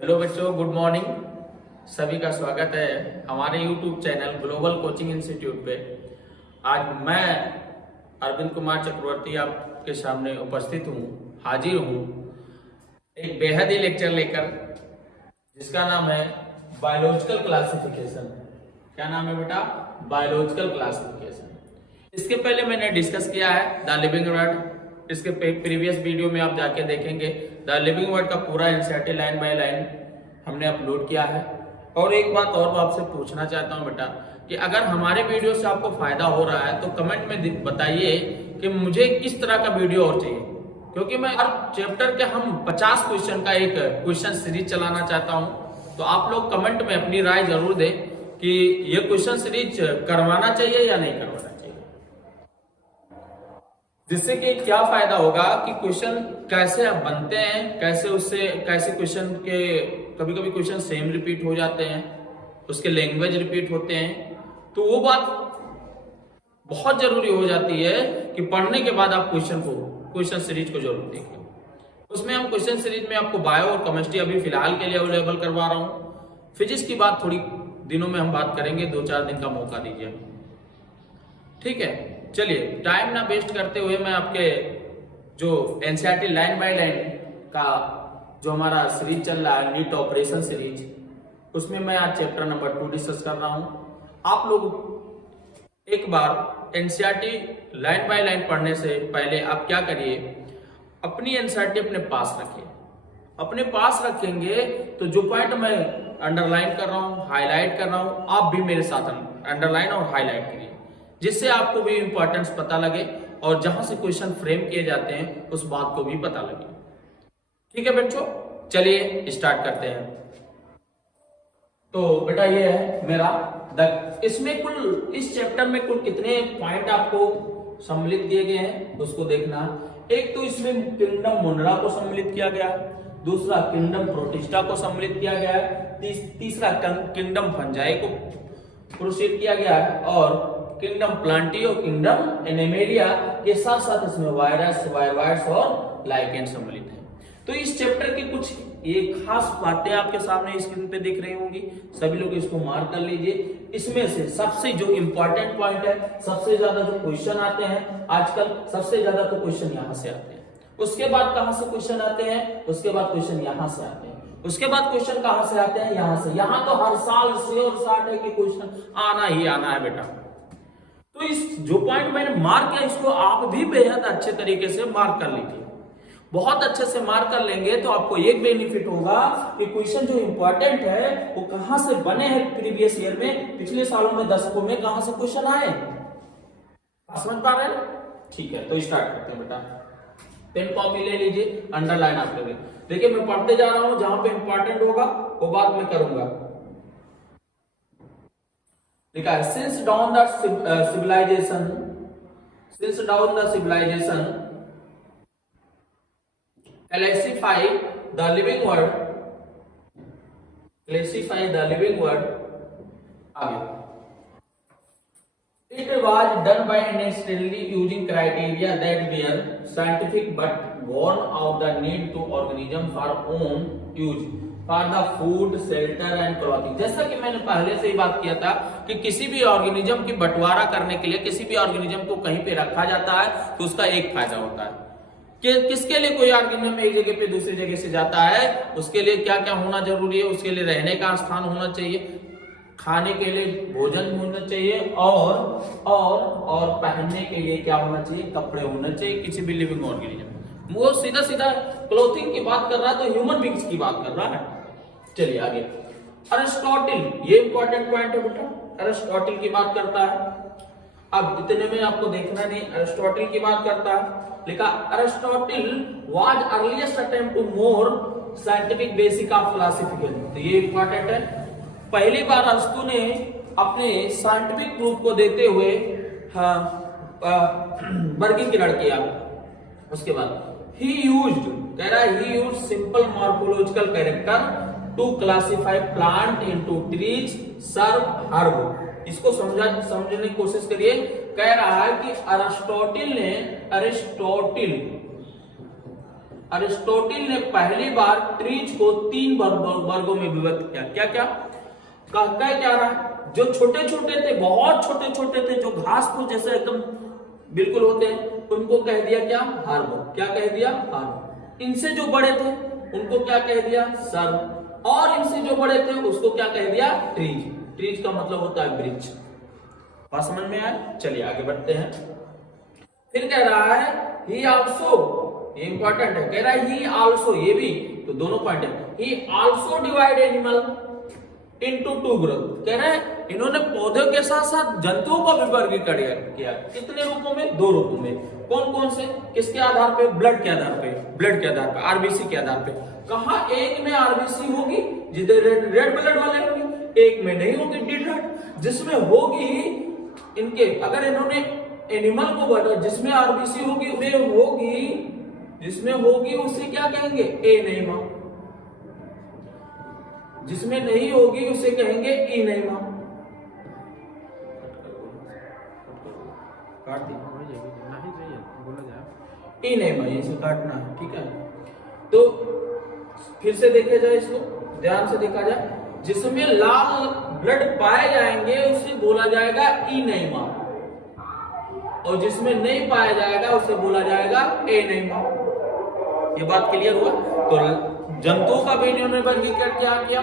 Hello बच्चों, good morning. सभी का स्वागत है हमारे YouTube channel global coaching institute पे। आज मैं अरविंद कुमार चक्रवर्ती आपके सामने उपस्थित हूँ, हाजिर हूँ एक बेहद ही लेक्चर लेकर, जिसका नाम है बायोलॉजिकल क्लासिफिकेशन। क्या नाम है बेटा? Biological classification. इसके पहले मैंने डिस्कस किया है द लिविंग वर्ड। इसके प्रीवियस वीडियो में आप जाके देखेंगे द लिविंग वर्ड का पूरा एनसीईआरटी लाइन बाय लाइन हमने अपलोड किया है। और एक बात और आपसे पूछना चाहता हूं बेटा कि अगर हमारे वीडियो से आपको फायदा हो रहा है तो कमेंट में बताइए कि मुझे किस तरह का वीडियो और चाहिए, क्योंकि मैं हर चैप्टर के हम 50 क्वेश्चन का एक क्वेश्चन सीरीज चलाना चाहता हूं। तो आप लोग कमेंट में अपनी राय जरूर दें कि ये क्वेश्चन सीरीज करवाना चाहिए या नहीं करवाना चाहिए, जिससे कि क्या फायदा होगा कि क्वेश्चन कैसे बनते हैं, कैसे क्वेश्चन के कभी कभी क्वेश्चन सेम रिपीट हो जाते हैं, उसके लैंग्वेज रिपीट होते हैं। तो वो बात बहुत जरूरी हो जाती है कि पढ़ने के बाद आप क्वेश्चन सीरीज को जरूर देखें। उसमें हम क्वेश्चन सीरीज में आपको बायो और केमिस्ट्री अभी फिलहाल के लिए अवेलेबल करवा रहा हूं। फिजिक्स की बात थोड़ी दिनों में हम बात करेंगे, 2-4 दिन का मौका दीजिए, ठीक है। चलिए, टाइम ना वेस्ट करते हुए मैं आपके जो एनसीईआरटी लाइन बाय लाइन का जो हमारा सीरीज चल रहा है, नीट ऑपरेशन सीरीज, उसमें मैं आज चैप्टर नंबर 2 डिस्कस कर रहा हूं। आप लोग एक बार एनसीईआरटी लाइन बाय लाइन पढ़ने से पहले आप क्या करिए, अपनी एनसीईआरटी अपने पास रखिए। अपने पास रखेंगे तो जो पॉइंट मैं अंडरलाइन कर रहा हूं, हाईलाइट कर रहा हूं, आप भी मेरे साथ अंडरलाइन और हाईलाइट करिए, जिससे आपको भी इंपॉर्टेंस पता लगे और जहां से क्वेश्चन फ्रेम किए जाते हैं उस बात को भी पता लगे। ठीक है बच्चों, चलिए स्टार्ट करते हैं। तो बेटा ये है मेरा इसमें कुल इस चैप्टर में कुल कितने पॉइंट आपको सम्मिलित किए गए हैं उसको देखना। एक तो इसमें किंगडम मोनरा को सम्मिलित किया गया, दूसरा किंगडम प्रोटिस्टा को सम्मिलित किया गया है, तीसरा किंगडम फंजाई को प्रोसीड किया गया है, और किंगडम प्लांटी और किंगडम एनिमेलिया के साथ साथ इसमें वायरस, वायवाइड्स और लाइकेन सम्मिलित है। तो इस चैप्टर की कुछ ये खास बातें आपके सामने स्क्रीन पे दिख रही होंगी, सभी लोग इसको मार्क कर लीजिए। इसमें से सबसे जो इंपॉर्टेंट पॉइंट है, सबसे ज्यादा जो क्वेश्चन आते हैं आजकल, सबसे ज्यादा तो क्वेश्चन यहाँ से आते हैं, उसके बाद कहां से क्वेश्चन आते हैं, उसके बाद क्वेश्चन यहाँ से आते हैं, उसके बाद क्वेश्चन कहां से आते हैं, यहाँ से। यहाँ तो हर साल श्योर शॉर्ट है कि क्वेश्चन आना ही आना है बेटा। तो इस जो पॉइंट मैंने मार्क किया, इसको आप भी बेहद अच्छे तरीके से मार्क कर लीजिए। बहुत अच्छे से मार्क कर लेंगे तो आपको एक बेनिफिट होगा कि क्वेश्चन जो इंपॉर्टेंट है वो कहां से बने हैं प्रीवियस ईयर में, पिछले सालों में, दशकों में कहां से क्वेश्चन आए। समझ पा रहे हैं? ठीक है, तो स्टार्ट करते हैं बेटा। पेन कॉपी ले लीजिए, अंडरलाइन आप ले लीजिए। देखिए मैं पढ़ते जा रहा हूं, जहां पे इंपॉर्टेंट होगा वो बात मैं करूंगा। लिखा है since dawn the civilization classify the living world आगे। It was done by necessarily using criteria that were scientific but born of the need to organism for own use for the food, shelter and clothing। जैसा कि मैंने पहले से ही बात किया था कि किसी भी ऑर्गेनिज्म की बंटवारा करने के लिए, किसी भी ऑर्गेनिज्म को कहीं पे रखा जाता है तो उसका एक फायदा होता है कि किसके लिए कोई ऑर्गेनिज्म एक जगह पे दूसरी जगह से जाता है, उसके लिए क्या क्या होना जरूरी है। उसके लिए रहने का स्थान होना चाहिए, खाने के लिए भोजन होना चाहिए, और पहनने के लिए क्या होना चाहिए, कपड़े होना चाहिए। किसी भी लिविंग ऑर्गेनिज्म, वो सीधा सीधा क्लोथिंग की बात कर रहा है तो ह्यूमन बींग्स की बात कर रहा है। चलिए आगे। अरिस्टोटल, ये इंपॉर्टेंट पॉइंट है बेटा, अरिस्टोटल की बात करता है। अब इतने में आपको देखना नहीं, अरिस्टोटल की बात करता है। लिखा Aristotle was earliest attempt to more scientific basic of philosophical. तो ये इंपॉर्टेंट है। पहली बार अरिस्टो ने अपने साइंटिफिक प्रूफ को देते हुए वर्गीकरण किया। उसके बाद he used simple morphological character to classify plant into trees, shrub, herb। इसको समझने की कोशिश करिए। कह रहा है कि अरिस्टोटल अरिस्टोटिल ने पहली बार ट्रीज को 3 वर्गों में विभक्त किया। क्या क्या कह क्या रहा है? जो छोटे छोटे थे, बहुत छोटे छोटे थे, जो घास फूस जैसे एकदम बिल्कुल होते हैं, उनको कह दिया क्या? हार्बो। क्या कह दिया? हार्बो। इनसे जो बड़े थे उनको क्या कह दिया? सर्व। और इनसे जो बड़े थे उसको क्या कह दिया? ट्रीज। ट्रीज का मतलब होता है वृक्ष। बात समझ में आया? चलिए आगे बढ़ते हैं। फिर कह रहा है ही आल्सो, ये इंपॉर्टेंट है, कह रहा है ही आल्सो, ये भी तो दोनों पॉइंट है। ही also divide animal into 2 group. कह रहे हैं इन्होंने पौधों के साथ साथ जंतुओं को भी वर्गीकृत किया। कितने रूपों में? 2 रूपों में। कौन कौन से? किसके आधार पे? ब्लड के आधार पे। ब्लड के आधार पे, आरबीसी के आधार पे। कहा एक में आरबीसी होगी जिधर रेड ब्लड वाले होंगे, एक में नहीं होगी डी ब्लड। जिसमें होगी इनके, अगर इन्होंने एनिमल को बढ़ा, जिसमें आरबीसी होगी वे होगी, जिसमें होगी उसे क्या कहेंगे? एनीमा। जिसमें नहीं होगी उसे कहेंगे इनेमा। काट दी इनेमा, इसे काटना है, ठीक है। तो फिर से देखा जाए, इसको ध्यान से देखा जाए, जिसमें लाल ब्लड पाए जाएंगे उसे बोला जाएगा इनेमा, और जिसमें नहीं पाया जाएगा उसे बोला जाएगा एनेमा। ये बात क्लियर हुआ? तो जंतुओं का भी इन्होंने वर्गीकरण क्या किया?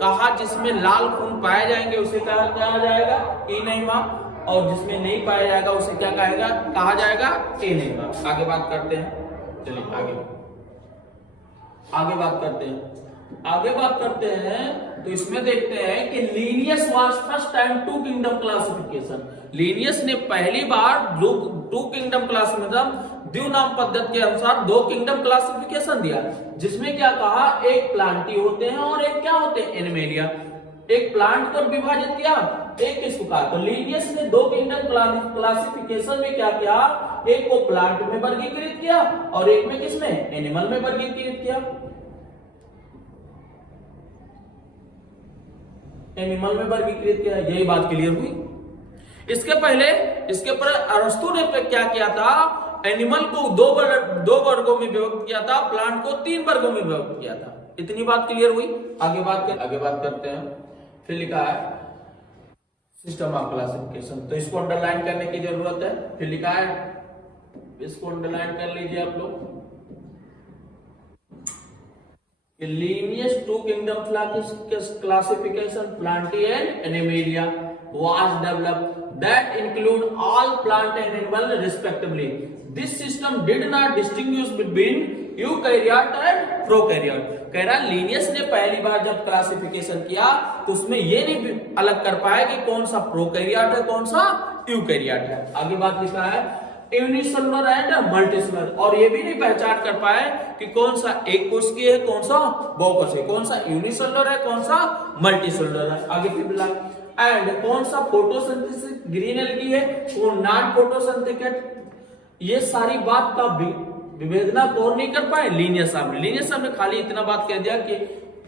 कहा जिसमें लाल खून पाए जाएंगे उसे कहा जाएगा इनेमा, और जिसमें नहीं पाया जाएगा उसे क्या कहा जाएगा? एनेमा। आगे बात करते हैं। चलिए आगे बात करते हैं। तो इसमें देखते हैं कि Linnaeus was first time 2 kingdom classification. Linnaeus ने पहली बार 2 किंगडम क्लासिफिकेशन, द्विनाम पद्धति के अनुसार 2 किंगडम क्लासिफिकेशन दिया, जिसमें क्या कहा? एक प्लांटी होते हैं और एक क्या होते हैं? एनिमेलिया। एक प्लांट को विभाजित किया, एक किसको कहा? तो लीनियस ने 2 किंगडम क्लासिफिकेशन में क्या किया? एक को प्लांट में वर्गीकृत किया और एक में किसमें? एनिमल में वर्गीकृत किया। एनिमल में वर्गीकृत किया। यही बात क्लियर हुई? इसके पर अरस्तु ने क्या किया था? एनिमल को 2 वर्गों में विभक्त किया था, प्लांट को 3 वर्गों में विभक्त किया था। इतनी बात क्लियर हुई? आगे बात करते हैं। फिर लिखा है सिस्टम ऑफ क्लासिफिकेशन, तो इसको अंडरलाइन करने की जरूरत है। फिर लिखा है, इसको अंडरलाइन कर लीजिए आप लोग। Linnaeus 2 kingdom classification plantae and animalia was developed that include all plant and animal respectively. This system did not distinguish between eukaryote and prokaryote. कह रहा लीनियस ने पहली बार जब क्लासिफिकेशन किया तो उसमें ये नहीं अलग कर पाया कि कौन सा प्रोकैरियोट है कौन सा यूकैरियोट है। आगे बात लिखा है यूनिसेलुलर एंड मल्टीसेलुलर, और ये भी नहीं पहचान कर पाए कि कौन सा एक कोशिकीय है कौन सा बहुकोशिकीय, कौन सा यूनिसेलुलर है कौन सा मल्टीसेलुलर है। आगे फिर मिला एंड कौन सा फोटोसिंथेसिस ग्रीन एल्गी है कौन नॉन फोटोसिंथेटिक है। ये सारी बात का विवेचना कौन नहीं कर पाए? लीनियस साहब ने खाली इतना बात कह दिया कि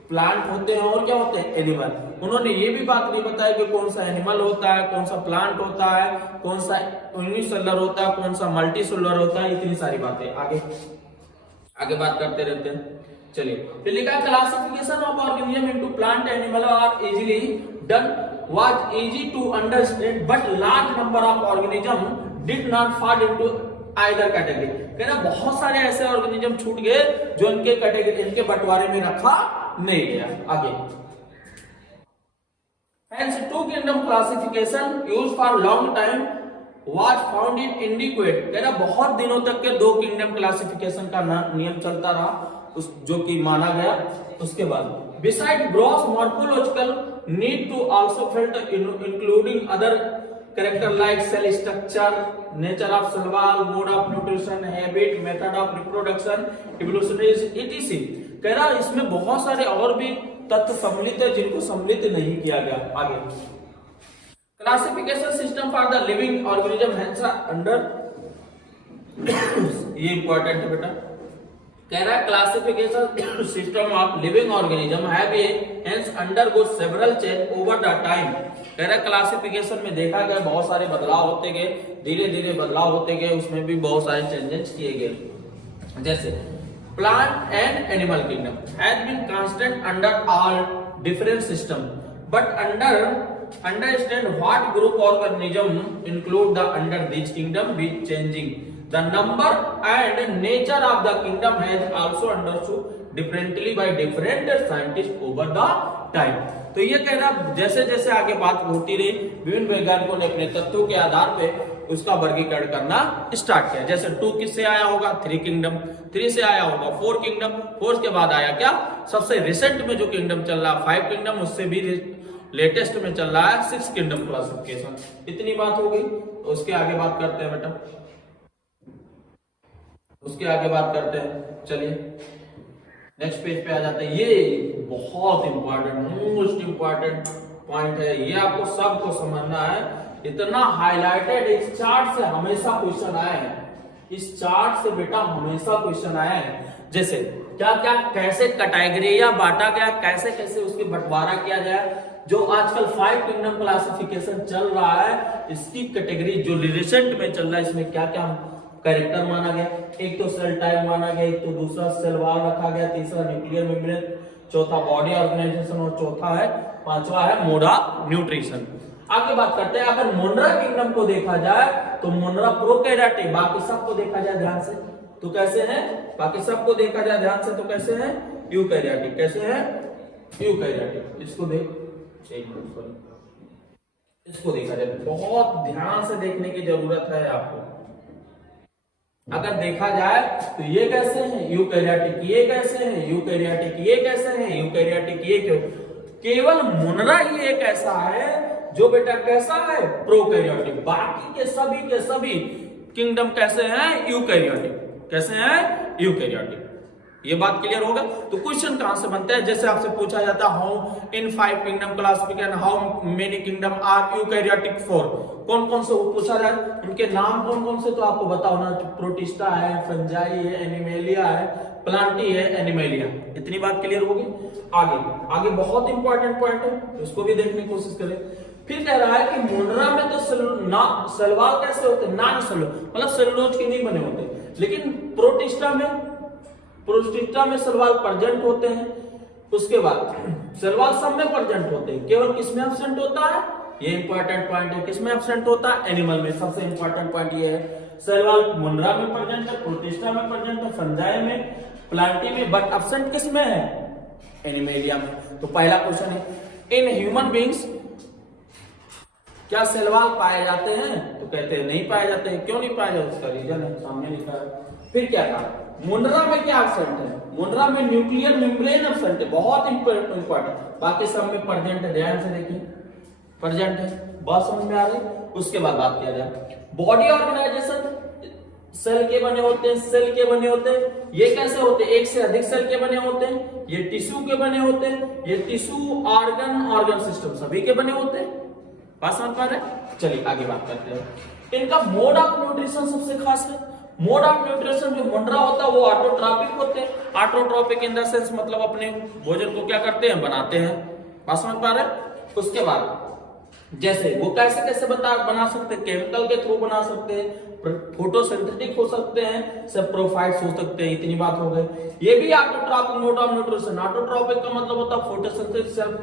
प्लांट होते हैं और क्या होते हैं? एनिमल। उन्होंने ये भी बात नहीं बताया कि कौन सा एनिमल होता है, कौन सा प्लांट होता है, कौन सा यूनिसेलुलर होता है, कौन सा मल्टीसेलुलर होता है। इतनी सारी बातें आगे बात करते रहते हैं। चलिए फिर लिखा classification of organism into plant animal are easily done was easy to understand but large number of organism did not fall into either category. कहना बहुत सारे ऐसे ऑर्गेनिज्म छूट गए जो इनके बंटवारे में रखा नहीं गया। आगे hence 2 kingdom classification used for long time was found in inadequate। कहना बहुत दिनों तक के 2 किंगडम क्लासिफिकेशन का नियम चलता रहा उस जो कि माना गया। उसके बाद beside gross morphological need to also felt including other character like cell structure, nature of survival, mode of nutrition, habit, method of reproduction, evolutionary etc। कह रहा इसमें बहुत सारे और भी तत्व सम्मिलित है जिनको सम्मिलित नहीं किया गया। आगे classification system for the living organism hence under, ये इंपॉर्टेंट है बेटा। कह रहा है classification system of living organism have hence undergo several change over the time. कह रहा है क्लासिफिकेशन में देखा गया बहुत सारे बदलाव होते गए, धीरे धीरे बदलाव होते गए, उसमें भी बहुत सारे चेंजेस किए गए। जैसे plant and animal kingdom has been constant under all different system, but understand what group organism include the under this kingdom with changing the number and nature of the kingdom has also understood differently by different scientists over the time। तो ये कह रहा जैसे जैसे आगे बात होती रही विभिन्न वैज्ञानिकों ने अपने तथ्यों के आधार पे उसका वर्गीकरण करना स्टार्ट किया। जैसे 2 किससे आया होगा, 3 किंगडम, 3 से आया होगा 4 किंगडम, 4 के बाद आया क्या, सबसे रिसेंट में जो किंगडम चल रहा है 5 किंगडम, उससे भी लेटेस्ट में चल रहा है 6 किंगडम क्लासिफिकेशन। इतनी बात हो गई। तो उसके आगे बात करते हैं बेटा, उसके आगे बात करते हैं। चलिए नेक्स्ट पेज पे आ जाते हैं। ये बहुत इंपॉर्टेंट, मोस्ट इंपॉर्टेंट पॉइंट है, ये आपको सबको समझना है। इतना हाईलाइटेड, इस चार्ट से हमेशा क्वेश्चन आए हैं, इस चार्ट से बेटा हमेशा क्वेश्चन आए हैं। जैसे क्या क्या कैसे कैटेगरी या बांटा गया, कैसे कैसे उसके बंटवारा किया जाए। जो आजकल 5 किंगडम क्लासिफिकेशन चल रहा है, इसकी कैटेगरी जो रिसेंट में चल रहा है, इसमें क्या क्या कैरेक्टर माना गया। एक तो सेल टाइप माना गया, एक तो दूसरा सेल वॉल रखा गया, तीसरा न्यूक्लियर मेम्ब्रेन, चौथा बॉडी ऑर्गेनाइजेशन और चौथा है, पांचवा है मोड ऑफ न्यूट्रिशन। आगे बात करते हैं, अगर मोनरा किंगडम को देखा जाए तो मोनरा प्रोकैरियोटिक, बाकी सबको देखा जाए ध्यान से तो कैसे है, बाकी सबको देखा जाए ध्यान से तो कैसे है, यूकैरियोटिक। कैसे है, यूकैरियोटिक। इसको देख, इसको देखा जाए, बहुत ध्यान से देखने की जरूरत है आपको। अगर देखा जाए तो ये कैसे हैं, यूकैरियोटिक, ये कैसे हैं, यूकैरियोटिक, ये कैसे हैं, यूकैरियोटिक, ये केवल मोनरा ही एक ऐसा है जो बेटा कैसा है, प्रोकैरियोटिक। बाकी के सभी किंगडम कैसे हैं, यूकैरियोटिक। कैसे हैं, यूकैरियोटिक। ये बात क्लियर होगा। तो क्वेश्चन कहां से बनता है, जैसे आपसे पूछा जाता है how in 5 kingdom classification how many kingdom are eukaryotic four, कौन कौन से पूछा जाए, उनके नाम कौन कौन से, तो आपको बताओ ना, प्रोटिस्टा है, फंजाई है, एनिमेलिया है, प्लांटी है, एनिमेलिया। इतनी बात क्लियर होगी। आगे बहुत इंपॉर्टेंट पॉइंट है, उसको भी देखने की कोशिश करें। फिर कह रहा है कि मोनरा में तो सलवार कैसे होते हैं, नॉन सेलुलोज, मतलब सेलुलोज के नहीं बने होते, लेकिन प्रोटिस्टा में सलवार प्रेजेंट होते हैं। उसके बाद सलवार सब में प्रेजेंट होते हैं, केवल किसमें एब्सेंट होता है, ये इंपॉर्टेंट पॉइंट है, किसमें एब्सेंट होता है, एनिमल में। सबसे इंपॉर्टेंट पॉइंट ये है, सलवार मोनरा में प्रेजेंट है, प्रोटिस्टा में प्रेजेंट है, फंजाई में, प्लांटी में, बट एब्सेंट किसमें है, एनिमेलिया में। तो पहला क्वेश्चन है, इन ह्यूमन बींग्स क्या सेलवाल पाए जाते हैं, तो कहते हैं नहीं पाए जाते हैं। क्यों नहीं पाए जाते, उसका रीजन है, सामने लिखा है। फिर क्या कहा, मोनरा में क्या एब्सेंट है, मोनरा में न्यूक्लियर मेम्ब्रेन एब्सेंट है, बहुत इंपॉर्टेंट। बाकी सब में प्रेजेंट है, ध्यान से देखिए, प्रेजेंट है, बात समझ में आ रही। उसके बाद बात किया जाए, बॉडी ऑर्गेनाइजेशन सेल के बने होते हैं, सेल के बने होते हैं। ये कैसे होते हैं, एक से अधिक सेल के बने होते हैं, ये टिश्यू के बने होते हैं, ये टिश्यू ऑर्गन सिस्टम सभी के बने होते हैं। बात समझ पा रहे हैं। चलिए आगे बात करते हैं। इनका मोड ऑफ न्यूट्रिशन सबसे खास है। मोड ऑफ न्यूट्रिशन जो मोनरा होता है वो ऑटोट्रॉपिक होते हैं। ऑटोट्रॉपिक इन द सेंस मतलब अपने भोजन को क्या करते हैं, बनाते हैं। बात समझ पा रहे हैं। उसके बाद जैसे वो कैसे कैसे बना सकते हैं, केमिकल के थ्रू बना सकते हैं, फोटोसिंथेटिक हो सकते हैं, सेप्रोफाइट्स हो सकते हैं। इतनी बात हो गई। ये भी autotrophic mode of nutrition. Autotrophic का मतलब होता है photosynthesis, self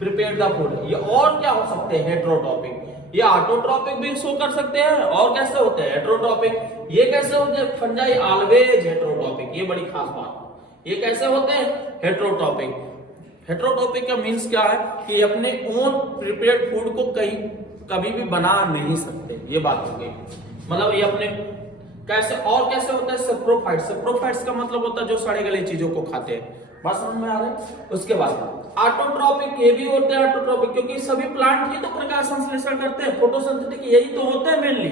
prepared the food. ये और क्या हो सकते हैं, हेटेरोट्रॉपिक। ये ऑटोट्रॉपिक भी शो कर सकते हैं, और कैसे होते हैं, हेटेरोट्रॉपिक। ये कैसे होते हैं, फंजाई ऑलवेज हेटेरोट्रॉपिक। ये बड़ी खास बात, ये कैसे होते हैं, हेटेरोट्रॉपिक। हेटेरोट्रॉपिक का मीन्स क्या है कि अपने ओन प्रिपेयर्ड फूड को कभी भी बना नहीं सकते। ये बात हो गई, मतलब ये अपने कैसे और कैसे होता है, सेप्रोफाइट्स। सेप्रोफाइट्स का मतलब होता है जो सड़े गले चीजों को खाते हैं। बात समझ में आ रहा है। उसके बाद ऑटोट्रॉपिक, ये भी होते हैं ऑटोट्रॉपिक, क्योंकि सभी प्लांट ही तो प्रकाश संश्लेषण करते हैं, फोटोसिंथेटिक यही तो होते हैं मेनली।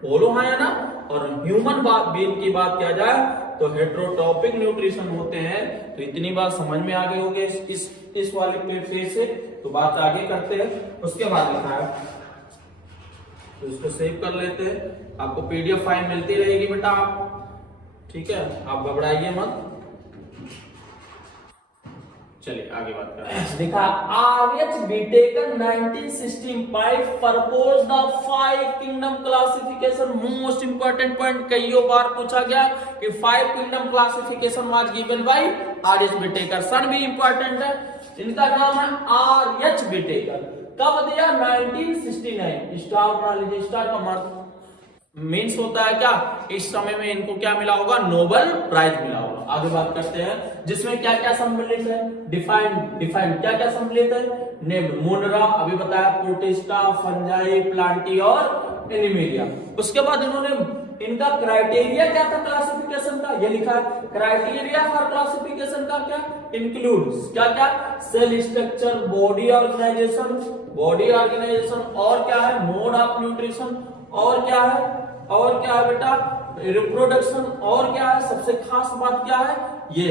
बोलो हाँ या ना। और ह्यूमन बीइंग की बात किया जाए तो हेटेरोट्रॉपिक न्यूट्रिशन होते हैं। तो इतनी बात समझ में आ गई होगी इस वाले पेज से। तो बात आगे करते हैं। उसके बाद लिखा है, तो इसको सेव कर लेते हैं। आपको पीडीएफ फाइल मिलती रहेगी बेटा, ठीक है, आप घबराइए मत। चलिए आगे बात करते हैं। देखा R H Whittaker 1965 propose the 5 kingdom classification. Most important point कई बार पूछा गया कि 5 kingdom classification was given by R H Whittaker. सन भी इंपॉर्टेंट है, इनका नाम है आरएच बीटेकर। कब दिया? 1969। स्टार बना लीजिए, स्टार का मतलब मीन्स होता है क्या, इस समय में इनको क्या मिला होगा? नोबेल प्राइज मिला होगा। आगे बात करते हैं, जिसमें क्या क्या सम्मिलित है? डिफाइन क्या क्या सम्मिलित है? नेम, मोनरा अभी बताया, प्रोटिस्टा, फंजाई, प्लांटी और एनिमेलिया। उसके बाद इन्होंने इनका क्राइटेरिया क्या था क्लासिफिकेशन का, ये लिखा है क्राइटेरिया फॉर क्लासिफिकेशन का क्या इंक्लूड क्या क्या? सेल स्ट्रक्चर, बॉडी ऑर्गेनाइजेशन और क्या है? मोड ऑफ न्यूट्रिशन और क्या है? और क्या है बेटा? रिप्रोडक्शन और क्या है? सबसे खास बात क्या है? ये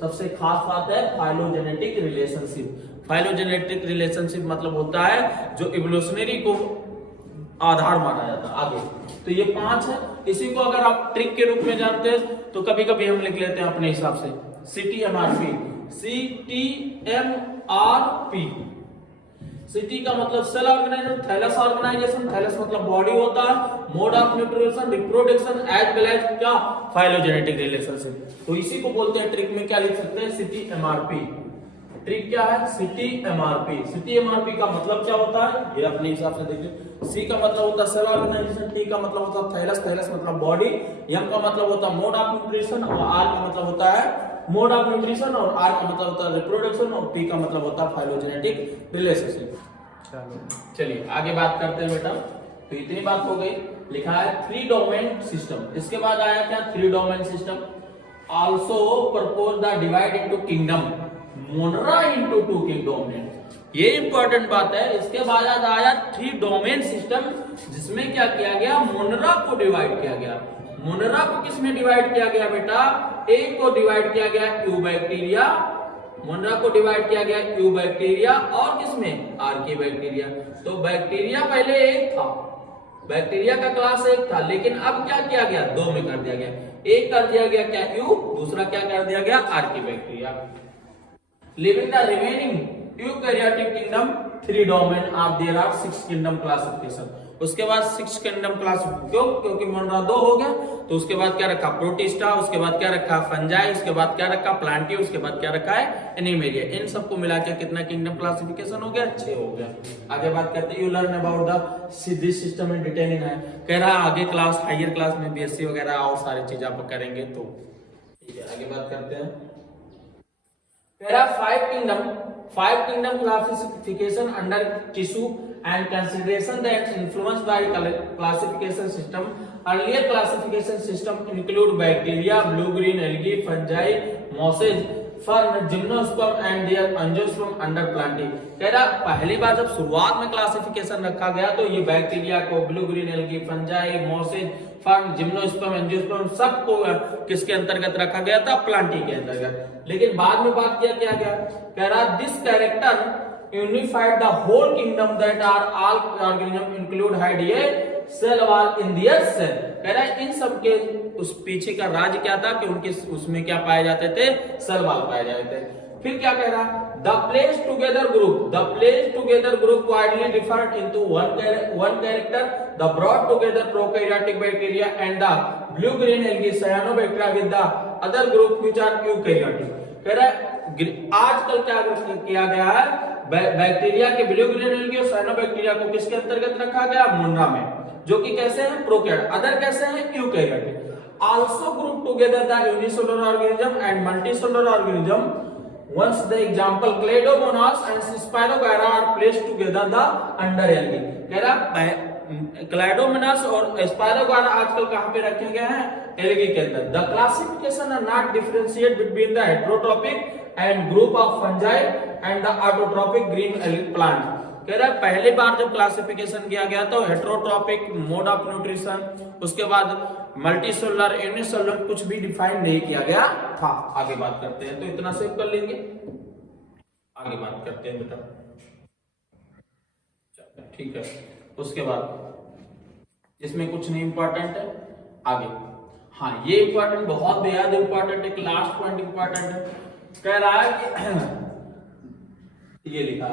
सबसे खास बात है फाइलोजेनेटिक रिलेशनशिप। फाइलोजेनेटिक रिलेशनशिप मतलब होता है जो इवोल्यूशनरी को आधार माना जाता है। आगे तो ये 5 है। इसी को अगर आप ट्रिक के रूप में जानते हैं तो कभी कभी हम लिख लेते हैं अपने हिसाब से CTMRP। सिटी का मतलब cell organisation, thallus organisation, thallus मतलब बॉडी होता है, mode of nutrition, reproduction as well as क्या? Phylogenetic relationship. तो इसी को बोलते हैं, ट्रिक में क्या लिख सकते हैं? CTMRP। ट्रिक क्या है? CTMRP। CTMRP का मतलब क्या होता है ये अपने हिसाब से देखिए। C का मतलब होता है सेल ऑर्गेनाइजेशन, T का मतलब होता है थैलस, थैलस मतलब बॉडी, M का मतलब होता है मोड ऑफ न्यूट्रिशन और R का मतलब होता है मोड ऑफ न्यूट्रिशन और R का मतलब होता है रिप्रोडक्शन और P का मतलब होता है फाइलोजेनेटिक रिलेशनशिप। चलिए आगे बात करते हैं बेटा। तो इतनी बात हो गई। लिखा है 3 डोमेन सिस्टम। इसके बाद आया क्या? 3 domain system. Also propose the divide into kingdom, मोनरा into 2 kingdom. ये इंपॉर्टेंट बात है। इसके बाद आया 3 डोमेन सिस्टम, जिसमें क्या किया गया? मोनरा को डिवाइड किया गया। मोनरा को किसमें डिवाइड किया गया बेटा? एक को डिवाइड किया गया यूबैक्टीरिया, मोनरा को डिवाइड किया गया यूबैक्टीरिया और किसमें? आर्कीबैक्टीरिया। तो बैक्टीरिया पहले एक था, बैक्टीरिया का क्लास एक था, लेकिन अब क्या किया गया? 2 में कर दिया गया। एक कर दिया गया क्या? यू, दूसरा क्या कर दिया गया? Archaebacteria. Living the remaining eukaryotic kingdom 3 domain of there are 6 kingdom classification. उसके बाद 6 किंगडम क्लास, क्योंकि मोनरा 2 हो गया तो उसके बाद क्या रखा? प्रोटिस्टा, उसके बाद क्या रखा? फंजाई, उसके बाद क्या रखा? प्लांटी, उसके बाद क्या रखा है? एनिमेलिया। इन सबको मिला के कितना किंगडम क्लासिफिकेशन हो गया? 6 हो गया। आगे बात करते हैं, you learn about the system in detail in है। कह रहा है आगे क्लास, हायर क्लास में BSc वगैरह और सारी चीज आप करेंगे तो ठीक है। आगे बात करते हैं, कह रहा 5 kingdom classification under tissue and consideration that influenced by classification system. Earlier classification system include bacteria, blue-green algae, fungi, mosses, fern, gymnosperm and their angiosperm under plantae. कह रहा पहली बार जब शुरुआत में क्लासिफिकेशन रखा गया तो ये बैक्टीरिया को, blue green algae, fungi, mosses, fern, gymnosperm, angiosperm सबको किसके अंतर्गत रखा गया था? प्लांटी के अंतर्गत। लेकिन बाद में बात किया क्या गया? कह रहा this character unified the whole kingdom that are all organism include had a cell wall in their cell। कह रहा है इन सब के उस पीछे का राज क्या था कि उनके उसमें क्या पाए जाते थे? सेल वॉल पाए जाते थे। फिर क्या कह रहा है? The placed together group widely differed into one character, the brought together prokaryotic bacteria and the blue green algae cyanobacteria with the other group which are eukaryotic। कह रहा है आजकल क्या किया गया है? बैक्टीरिया के, ब्लू ग्रीन एल्गी और साइनोबैक्टीरिया को किसके अंतर्गत रखा गया? मोनरा में, जो कि कैसे हैं? प्रोकैरियोट। अदर कैसे हैं? Eukaryotic. Also group together the unicellular organism and multicellular organism once the example Chlamydomonas and Spirogyra are placed together the under algae. कह रहा क्लाइडोमोनास और स्पायरोगायरा आजकल कहां पे रखे गए हैं? एल्गी के अंदर। The classification are not differentiate between the heterotrophic and group of fungi and the autotrophic green plant. कह रहा है पहली बार जब क्लासिफिकेशन किया गया तो हेटेरोट्रॉपिक, मोड ऑफ न्यूट्रिशन, उसके बाद मल्टीसेलुलर, यूनिसेलुलर कुछ भी डिफाइन नहीं किया गया था। आगे बात करते हैं, तो इतना सेव कर लेंगे। आगे बात करते हैं बेटा, ठीक है। उसके बाद इसमें कुछ नहीं इंपॉर्टेंट है। आगे हाँ ये इंपॉर्टेंट, बहुत बेहद इंपॉर्टेंट है, लास्ट पॉइंट इंपॉर्टेंट है। कह रहा है कि ये लिखा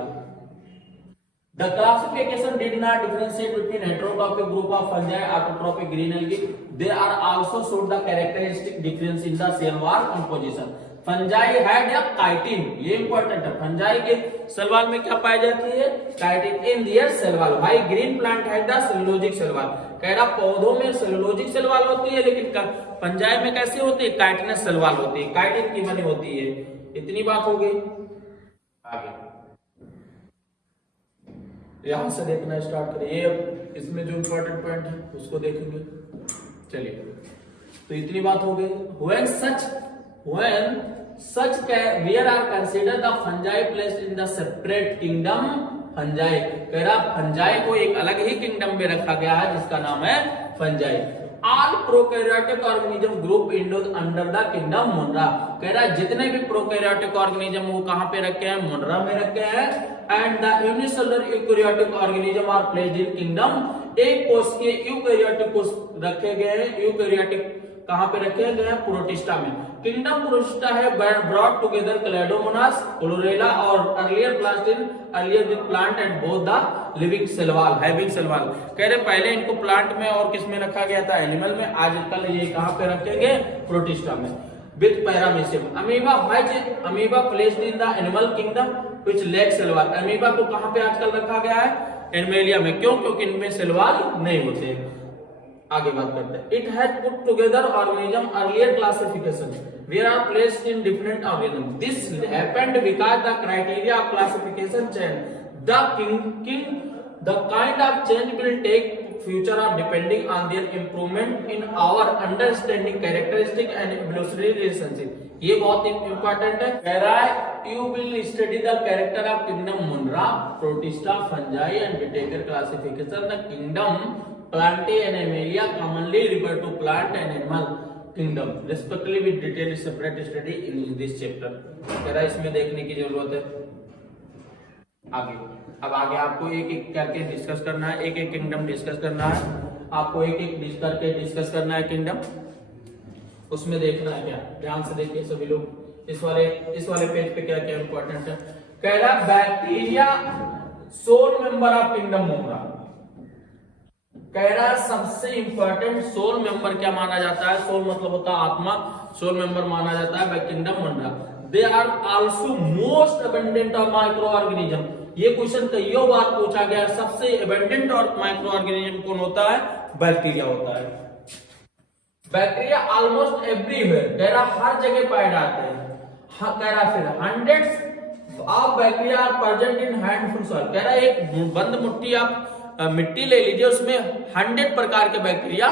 The classification did not differentiate between heterotrophic group of fungi, autotrophic green algae. They are also showed the characteristic difference in the cell wall composition. Fungi had a chitin. ये important है. Fungi के cell wall में क्या पाई जाती है? Chitin in their cell wall. Why green plant had the cellulosic cell wall? कह रहा पौधों में cellulosic cell wall होती है, लेकिन fungi में कैसे होती है? Chitinous cell wall होती है. Chitin की बनी होती है. इतनी बात हो गई. आगे यहां से देखना स्टार्ट करिए. इसमें जो इंपॉर्टेंट पॉइंट है उसको देखेंगे. चलिए, तो इतनी बात हो गई. when such where are considered the fungi placed in the separate kingdom fungi. कह रहा fungi को एक अलग ही किंगडम में रखा गया है जिसका नाम है fungi. All prokaryotic organism group under the kingdom Monera. कह रहा जितने भी प्रोकैरियोटिक ऑर्गेनिज्म वो कहां पे रखे हैं? मोनरा में रखे हैं. And the unicellular eukaryotic organism are placed in kingdom. एक कोष के यूकैरियोटिक कोष रखे गए हैं. यूकैरियोटिक कहां पे रखे गए हैं? प्रोटिस्टा में. किंगडम प्रोटिस्टा है ब्रॉट टुगेदर क्लेडोमोनास, क्लोरेला और earlier plant earlier with plant and both the living cell wall having cell wall. कह रहे पहले इनको प्लांट में और किस में रखा गया था? एनिमल में. आजकल ये कहां पे रखेंगे? प्रोटिस्टा में. With paramecium. Amoeba which amoeba placed in the animal kingdom which lack cell wall. Amoeba को कहां पे आजकल रखा गया है? एनिमेलिया में. क्यों? क्योंकि इनमें सेल वॉल नहीं होते. आगे बात करते हैं. It has put together organism earlier classification where are placed in different organism. This happened because the criteria of classification change. The kind of change will take future of depending on their improvement in our understanding characteristic and evolutionary relationship. ये बहुत important है. कह रहा है you will study the character of kingdom Monera, Protista, fungi and Whittaker classification. The kingdom Plantae and Animalia commonly refer to plant and animal kingdom respectively with detailed separate study in this chapter. कह रहा है इसमें देखने की जरूरत है. आगे अब आगे आपको एक एक करके डिस्कस करना है. एक एक किंगडम डिस्कस करना है. आपको एक एक करके डिस्कस करना है किंगडम. उसमें देखना है क्या? ध्यान से देखिए सभी लोग. इस वाले पेज पे क्या क्या इंपॉर्टेंट है. कह रहा bacteria sole member of kingdom मोनरा. कह रहा सबसे इंपॉर्टेंट सोल मेंबर क्या माना जाता है? सोल मतलब होता है आत्मा. सोल मेंबर माना जाता है kingdom Monera. They are also most abundant of microorganism. ये क्वेश्चन कईयों बार पूछा गया. सबसे अबंडेंट और माइक्रो ऑर्गेनिज्म कौन होता है? बैक्टीरिया होता है. Bacteria almost everywhere. कह रहा हर जगह पाए जाते हैं. कह रहा फिर hundreds of bacteria are present in handful soil. कह रहा एक बंद मुट्ठी आप मिट्टी ले लीजिए, उसमें 100 प्रकार के बैक्टीरिया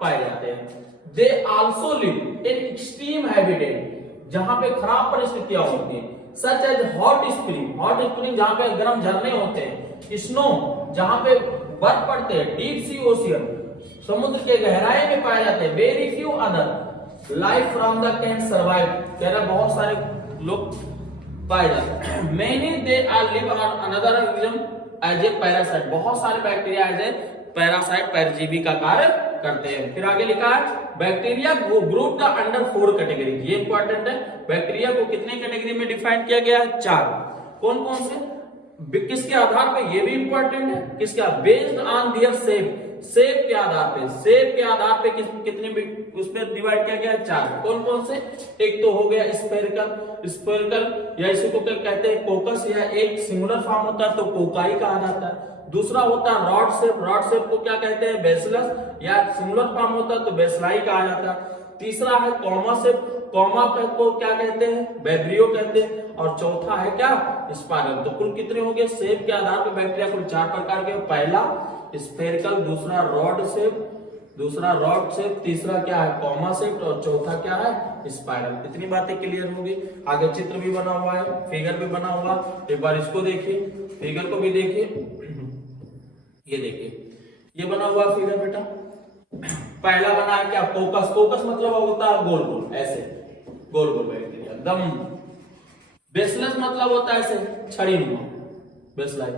पाए जाते हैं. They also live in extreme habitat. जहां पे खराब परिस्थितियां होती हैं. सच एज हॉट स्प्रिंग जहां पे गर्म झरने होते हैं. स्नो जहां पे बर्फ पड़ते हैं. डीप सी ओशियन समुद्र के गहराई में पाए जाते हैं. Very few other life from the can survive. कह रहा बहुत सारे लोग पाए जाते हैं. Many they are live on another organism as a parasite. बहुत सारे बैक्टीरिया एज ए पैरासाइट परजीवी का कार्य करते हैं. फिर आगे लिखा है bacteria group the under 4 category. ये इंपॉर्टेंट है. बैक्टीरिया को कितने कैटेगरी में डिफाइन किया गया है? 4. कौन कौन से? किसके आधार पे? ये भी इंपॉर्टेंट है. किसका? Based on their shape. Shape के आधार पे. शेप के आधार पे कितने उसमें डिवाइड किया गया है? 4. कौन कौन से? एक तो हो गया स्फेरिकल या इसी को कहते हैं कोकस, या एक सिंगुलर फॉर्म होता है तो कोकाई कहा जाता है. दूसरा होता है रॉड शेप को क्या कहते हैं? बेसिलस, या सिंगुलर फॉर्म होता है तो बेसलाई कहा जाता है. तीसरा है कॉमा शेप. कॉमा को क्या कहते हैं? बैब्रियो कहते हैं. और चौथा है क्या? स्पाइरल. तो कुल कितने हो गए? शेप के आधार पर बैक्टीरिया कुल 4 प्रकार के. पहला स्फेरिकल, दूसरा रॉड शेप, तीसरा क्या है? कॉमा शेप, और चौथा क्या है? स्पाइरल. इतनी बातें क्लियर होगी. आगे चित्र भी बना हुआ है, फिगर भी बना हुआ. एक बार इसको देखिए, फिगर को भी देखिए. ये देखिए, ये बना हुआ फिगर बेटा. पहला बना है क्या? कोकस मतलब होता है गोल गोल, ऐसे गोल गोल बैक्टीरिया एकदम. बेसिलस मतलब होता है ऐसे छड़ी नुमा, बेसलाई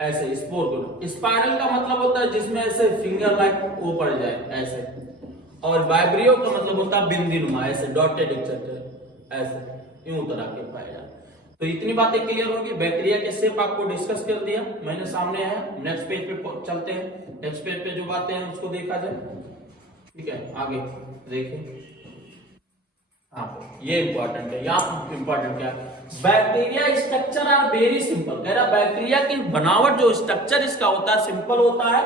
ऐसे. स्पोर को. स्पाइरल का मतलब होता है जिसमें ऐसे फिंगर लाइक वो पड़ जाए ऐसे. और वाइब्रियो का मतलब होता है बिंदी नुमा, ऐसे डॉटेड एक्सेट्रा, ऐसे यूं तरह के पाए जाते. तो इतनी बातें क्लियर होगी। बैक्टीरिया के शेप आपको डिस्कस कर दिया मैंने, सामने है। नेक्स्ट पेज पे चलते हैं, नेक्स्ट पेज पे जो बातें हैं उसको देखा जाए, ठीक है। आगे देखिए, हाँ ये इंपॉर्टेंट है, यहाँ इंपॉर्टेंट क्या है, bacteria structure are very simple. कह रहा बैक्टीरिया की बनावट जो स्ट्रक्चर इसका होता है सिंपल होता है,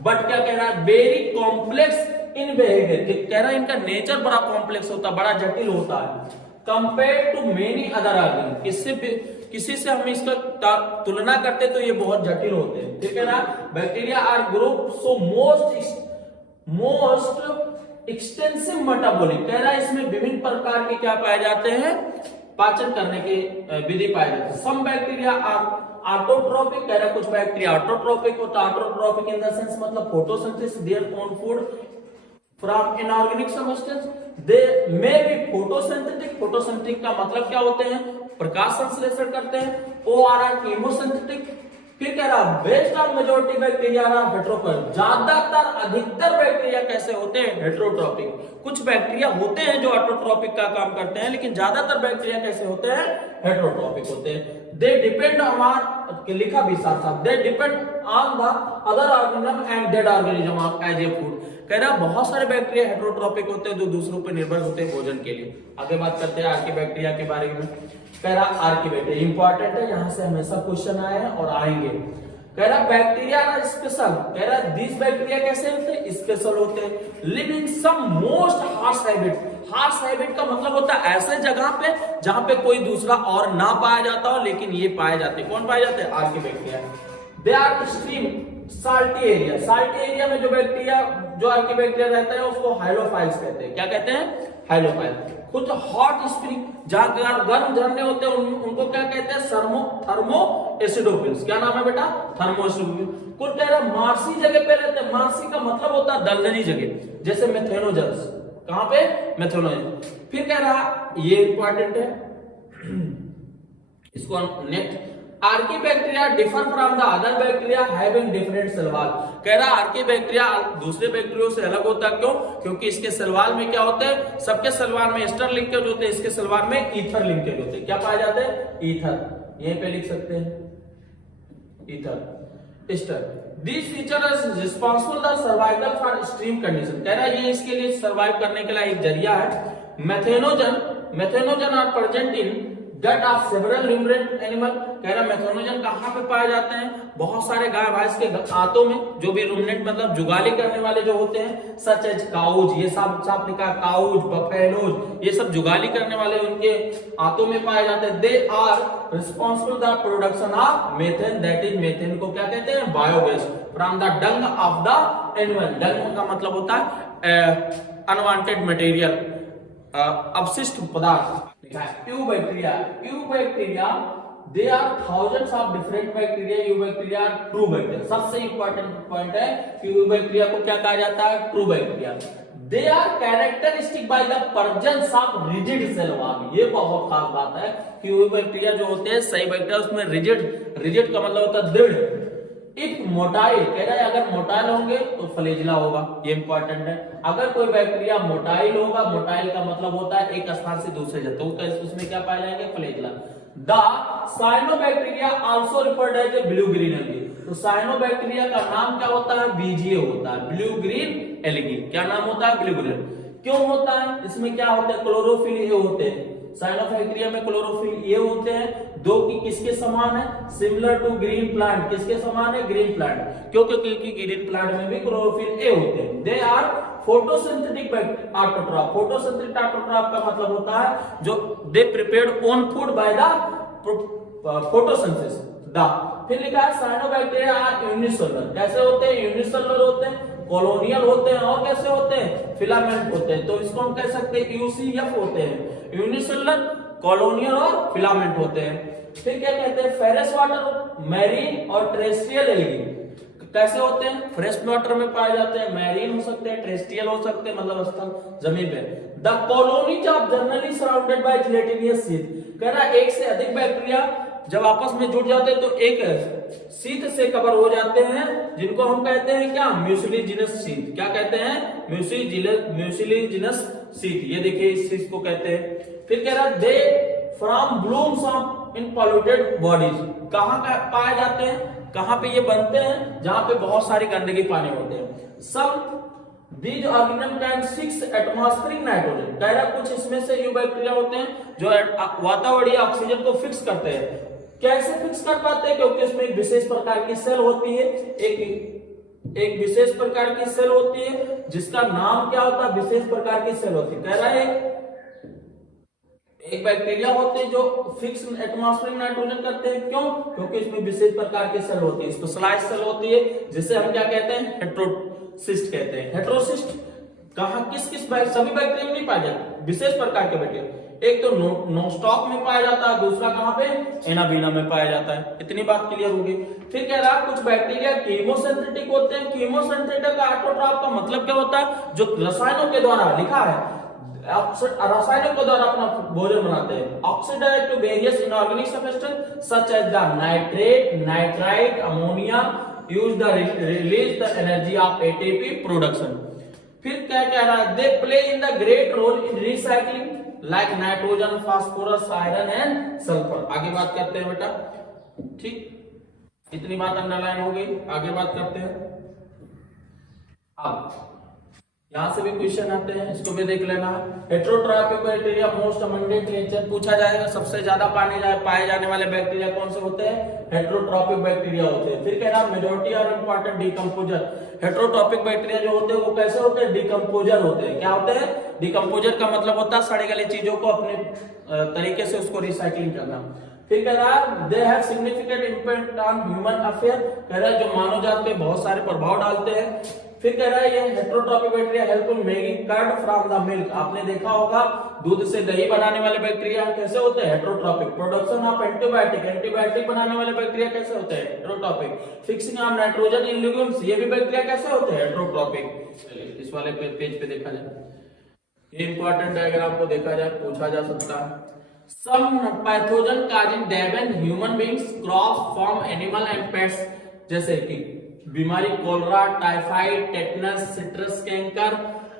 बट क्या कह रहा है, वेरी कॉम्प्लेक्स इन बिहेवियर। कह रहा है इनका नेचर बड़ा कॉम्प्लेक्स होता है, बड़ा जटिल होता है compare to many other organism. किसी से हम इसका तुलना करते तो ये बहुत जटिल होते हैं, ठीक है ना। Bacteria are group so most extensive metabolic. कह रहा है इसमें विभिन्न प्रकार के क्या पाए जाते हैं, पाचन करने के विधि पाए जाते हैं। Some bacteria are autotrophic. कह रहा है कुछ बैक्टीरिया ऑटोट्रोपिक होता है। ऑटोट्रोपिक इन द सेंस मतलब photosynthesis their own food from inorganic substance. They may be photosynthetic. Photosynthetic का मतलब क्या होते हैं, प्रकाश संश्लेषण करते हैं। ORR chemosynthetic. फिर कह रहा best of majority bacteria heterotrophic. ज्यादातर अधिकतर बैक्टीरिया कैसे होते हैं, हेट्रोट्रोपिक। कुछ बैक्टीरिया होते हैं जो ऑटोट्रोपिक का काम करते हैं, लेकिन ज्यादातर बैक्टीरिया कैसे होते हैं, हेट्रोट्रोपिक होते हैं। दे डिपेंड ऑन, लिखा भी साथ साथ, they depend on the other organism and dead organism as a food. कह रहा बहुत सारे बैक्टीरिया हेट्रोट्रोपिक होते हैं जो दूसरों पर निर्भर होते हैं भोजन के लिए। आगे बात करते हैं आर्की बैक्टीरिया के बारे में। कह रहा आर्की बैक्टीरिया इंपॉर्टेंट है, यहां से हमेशा क्वेश्चन आए हैं और आएंगे। कह रहा बैक्टीरिया स्पेशल। कह रहा दिस बैक्टीरिया कैसे होते हैं, स्पेशल होते हैं। Live in some most harsh habit. Harsh habit का मतलब होता है ऐसे जगह पे जहां पे कोई दूसरा और ना पाया जाता हो, लेकिन ये पाए जाते हैं। कौन पाए जाते हैं, archaebacteria. They are extreme salty area. Salty area में जो बैक्टीरिया, जो आर्की बैक्टीरिया रहता है उसको हाइलोफाइल्स कहते हैं। क्या कहते हैं, हाइलोफाइल। कुछ हॉट स्प्रिंग, जहां गर्म झरने होते हैं उनको क्या कहते हैं, थर्मो एसिडोफिल्स। क्या नाम है बेटा, थर्मो एसिडोफिल्स। कुछ कह रहा मार्सी जगह पे रहते हैं। मार्सी का मतलब होता है दलदली जगह, जैसे मेथेनोजन्स। कहां पे, मेथेनोजन। फिर कह रहा ये इंपॉर्टेंट है, इसको next. Archaebacteria differ from the other bacteria having different cell wall. कह रहा आर्की बैक्टीरिया दूसरे बैक्टीरिया से अलग होता है। क्यों, क्योंकि इसके सेल वॉल में क्या होते हैं, सबके सेल वॉल में एस्टर लिंकेज होते हैं, इसके सेल वॉल में ईथर लिंकेज होते हैं। क्या पाए जाते हैं, ईथर। यहीं पे लिख सकते हैं ether, ester. This feature is responsible the survival for extreme condition. कह रहा है ये इसके लिए सर्वाइव करने के लिए एक जरिया है। Methanogen are present in gut of several ruminant animal. कह रहा मेथेनोजन कहां पे पाए जाते हैं, बहुत सारे गाय भैंस के आंतों में, जो भी रूमिनेंट मतलब जुगाली करने वाले जो होते हैं, सच एज काउज, ये सब साफ लिखा है, काउज, बफेलोज, ये सब जुगाली करने वाले उनके आंतों में पाए जाते हैं। They are responsible the production of methane, that is methane को क्या कहते हैं, biogas, from the dung of the animal. Dung का मतलब होता है अनवांटेड मटेरियल, अवशिष्ट पदार्थ। Eubacteria, they are thousands of different bacteria. Eubacteria true bacteria. सबसे इंपॉर्टेंट पॉइंट है कि यूबैक्टीरिया को क्या कहा जाता है, true bacteria. They are characteristic by the presence of rigid cell wall. ये बहुत खास बात है कि यूबैक्टीरिया जो होते हैं सही बैक्टीरिया, उसमें रिजिड का मतलब होता है दृढ़। इफ मोटाइल, कह रहा है अगर मोटाइल होंगे तो फ्लैजेला होगा, ये इंपॉर्टेंट है। अगर कोई बैक्टीरिया मोटाइल होगा, मोटाइल का मतलब होता है एक स्थान से दूसरे जगह, तो उसमें क्या पाए जाएंगे, flagella. The cyanobacteria also referred as a blue green algae. तो साइनोबैक्टीरिया का नाम क्या होता है, बीजीए होता है, ब्लू ग्रीन एल्गी। क्या नाम होता है, ब्लू ग्रीन। क्यों होता है, इसमें क्या होता है, क्लोरोफिल ए होते हैं। साइनोबैक्टीरिया में क्लोरोफिल ये होते हैं, दो की किसके समान है, सिमिलर टू ग्रीन प्लांट। किसके समान है, ग्रीन प्लांट। क्योंकि ग्रीन प्लांट में भी क्लोरोफिल ए होते हैं। They are photosynthetic autotroph. Photosynthetic autotroph का मतलब होता है जो they prepared own food by the photosynthesis. फिर लिखा है साइनोबैक्टीरिया आर यूनिसेलुलर। कैसे होते हैं, यूनिसेलुलर होते हैं, कॉलोनियल होते हैं, और कैसे होते हैं, फिलामेंट होते हैं। तो इसको हम कह सकते हैं यूसीएफ होते हैं, यूनिसेलुलर, कॉलोनियल और फिलामेंट होते हैं। फिर क्या कहते हैं, फेरस वाटर, मैरीन और टेरेस्ट्रियल एल्गी। कैसे होते हैं, फ्रेश वाटर में पाए जाते हैं, मैरीन हो सकते हैं, टेरेस्ट्रियल हो सकते हैं, मतलब स्थल जमीन पे। The colonies are generally surrounded by gelatinous sheath. कह रहा एक से अधिक बैक्टीरिया जब आपस में जुड़ जाते हैं तो एक शीथ से कवर हो जाते हैं, जिनको हम कहते हैं क्या, म्यूसिलीजिनस शीथ। क्या कहते हैं, म्यूसिलीजिनस शीथ। ये देखिए इस शीथ को कहते हैं। फिर कह रहा they from blooms of in polluted bodies. कहाँ पाए जाते हैं, कहाँ पे ये बनते हैं, जहां पे बहुत सारी गंदगी पानी होते हैं। सब these organisms can fix atmospheric nitrogen, कह रहा कुछ इसमें से ये बैक्टीरिया होते हैं जो वातावरणीय ऑक्सीजन को फिक्स करते हैं। कैसे फिक्स कर पाते हैं, क्योंकि इसमें एक विशेष प्रकार की सेल होती है, एक विशेष प्रकार की सेल होती है जिसका नाम क्या होता है, विशेष प्रकार की सेल होती है। कह रहा है एक बैक्टीरिया होते हैं जो फिक्स एटमॉस्फेरिक नाइट्रोजन करते हैं। क्यों, क्योंकि इसमें विशेष प्रकार की सेल होती है, स्पेशलाइज्ड सेल होती है, जिसे हम क्या कहते हैं, हेट्रोसिस्ट कहते हैं। हेट्रोसिस्ट कहां किस सभी बैक्टीरिया में नहीं पाया जाता, विशेष प्रकार के बैक्टीरिया। एक तो नोस्टॉक में पाया जाता है, दूसरा कहां पे, एनाबीना में पाया जाता है। इतनी बात क्लियर होगी। फिर कह रहा कुछ बैक्टीरिया कीमोसिंथेटिक होते हैं। कीमोसिंथेटिक ऑटोट्रॉफ का मतलब क्या होता है, जो रसायनों के द्वारा लिखा है, रसायनों के द्वारा अपना भोजन बनाते हैं। Oxidise to various inorganic substance such as the nitrate, nitrite, ammonia use the release the energy of ATP production. फिर क्या कह रहा है, they play in the great role in recycling like nitrogen, phosphorus, iron and sulphur. आगे बात करते हैं बेटा, ठीक, इतनी बात अंडरलाइन हो गई। आगे बात करते हैं। अब यहां से भी क्वेश्चन आते हैं, इसको भी देख लेना। Heterotrophic bacteria most abundant nature पूछा जाएगा, सबसे ज्यादा पाए जाने वाले बैक्टीरिया कौन से होते हैं, हेट्रोट्रॉपिक बैक्टीरिया होते हैं। फिर कह रहा majority are important decomposer. Heterotrophic bacteria जो होते हैं वो कैसे होते हैं, डिकम्पोजर होते हैं। क्या होते हैं, डिकम्पोजर का मतलब होता है सड़ी गली चीजों को अपने तरीके से उसको रिसाइकलिंग करना। फिर कह रहा है they have significant impact on human affair, कह रहा है जो मानव जात पे बहुत सारे प्रभाव डालते हैं। फिर कह रहा है ये heterotrophic bacteria help in making curd from the milk. आपने देखा होगा दूध से दही बनाने वाले बैक्टीरिया कैसे होते हैं, heterotrophic. Production of antibiotic, antibiotic बनाने वाले बैक्टीरिया कैसे होते हैं, heterotrophic. Fixing of nitrogen in legumes, ये भी बैक्टीरिया कैसे होते हैं, हेट्रोट्रॉपिक। इस वाले पेज पे देखा जाए, ये इंपॉर्टेंट डायग्राम को देखा जाए, पूछा जा सकता है। Some pathogen causing death in human beings, cross from animal and pets, जैसे कि बीमारी cholera, typhoid, tetanus, citrus canker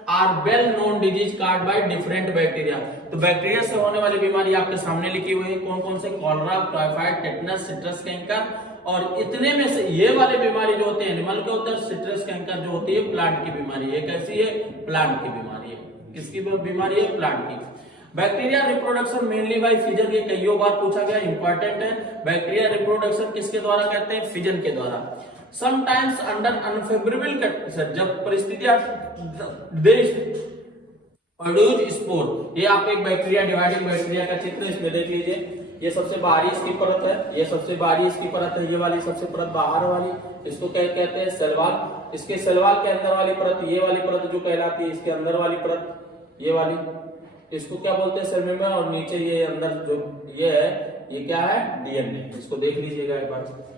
are well known disease caused by different bacteria. तो बैक्टीरिया से होने वाली बीमारी आपके सामने लिखी हुई है, कौन कौन से, cholera, typhoid, tetanus, citrus canker. और इतने में से ये वाले बीमारी जो होते हैं एनिमल के होते हैं, सिट्रस कैंकर जो होती है प्लांट की बीमारी है। कैसी है, प्लांट की बीमारी है। किसकी बीमारी है, प्लांट की। Bacteria reproduction mainly by fission, ये कई बार पूछा गया, इंपॉर्टेंट है। बैक्टीरिया रिप्रोडक्शन किसके द्वारा करते हैं, फिजन के द्वारा। समटाइम्स अंडर अनफेवरेबल कंडीशन, जब परिस्थितियां प्रोड्यूस स्पोर। ये आप एक बैक्टीरिया, डिवाइडिंग बैक्टीरिया का चित्र इसमें देख लीजिए। ये सबसे बाहरी इसकी परत है, ये सबसे बाहरी इसकी परत है, ये वाली सबसे परत बाहर वाली, इसको क्या कहते हैं, सेल वॉल। इसके सेल वॉल के अंदर वाली परत, ये वाली परत जो कहलाती है, इसके अंदर वाली परत ये वाली, इसको क्या बोलते हैं, सेल मेम्ब्रेन। और नीचे ये अंदर जो ये है, ये क्या है, डीएनए। इसको देख लीजिएगा एक बार।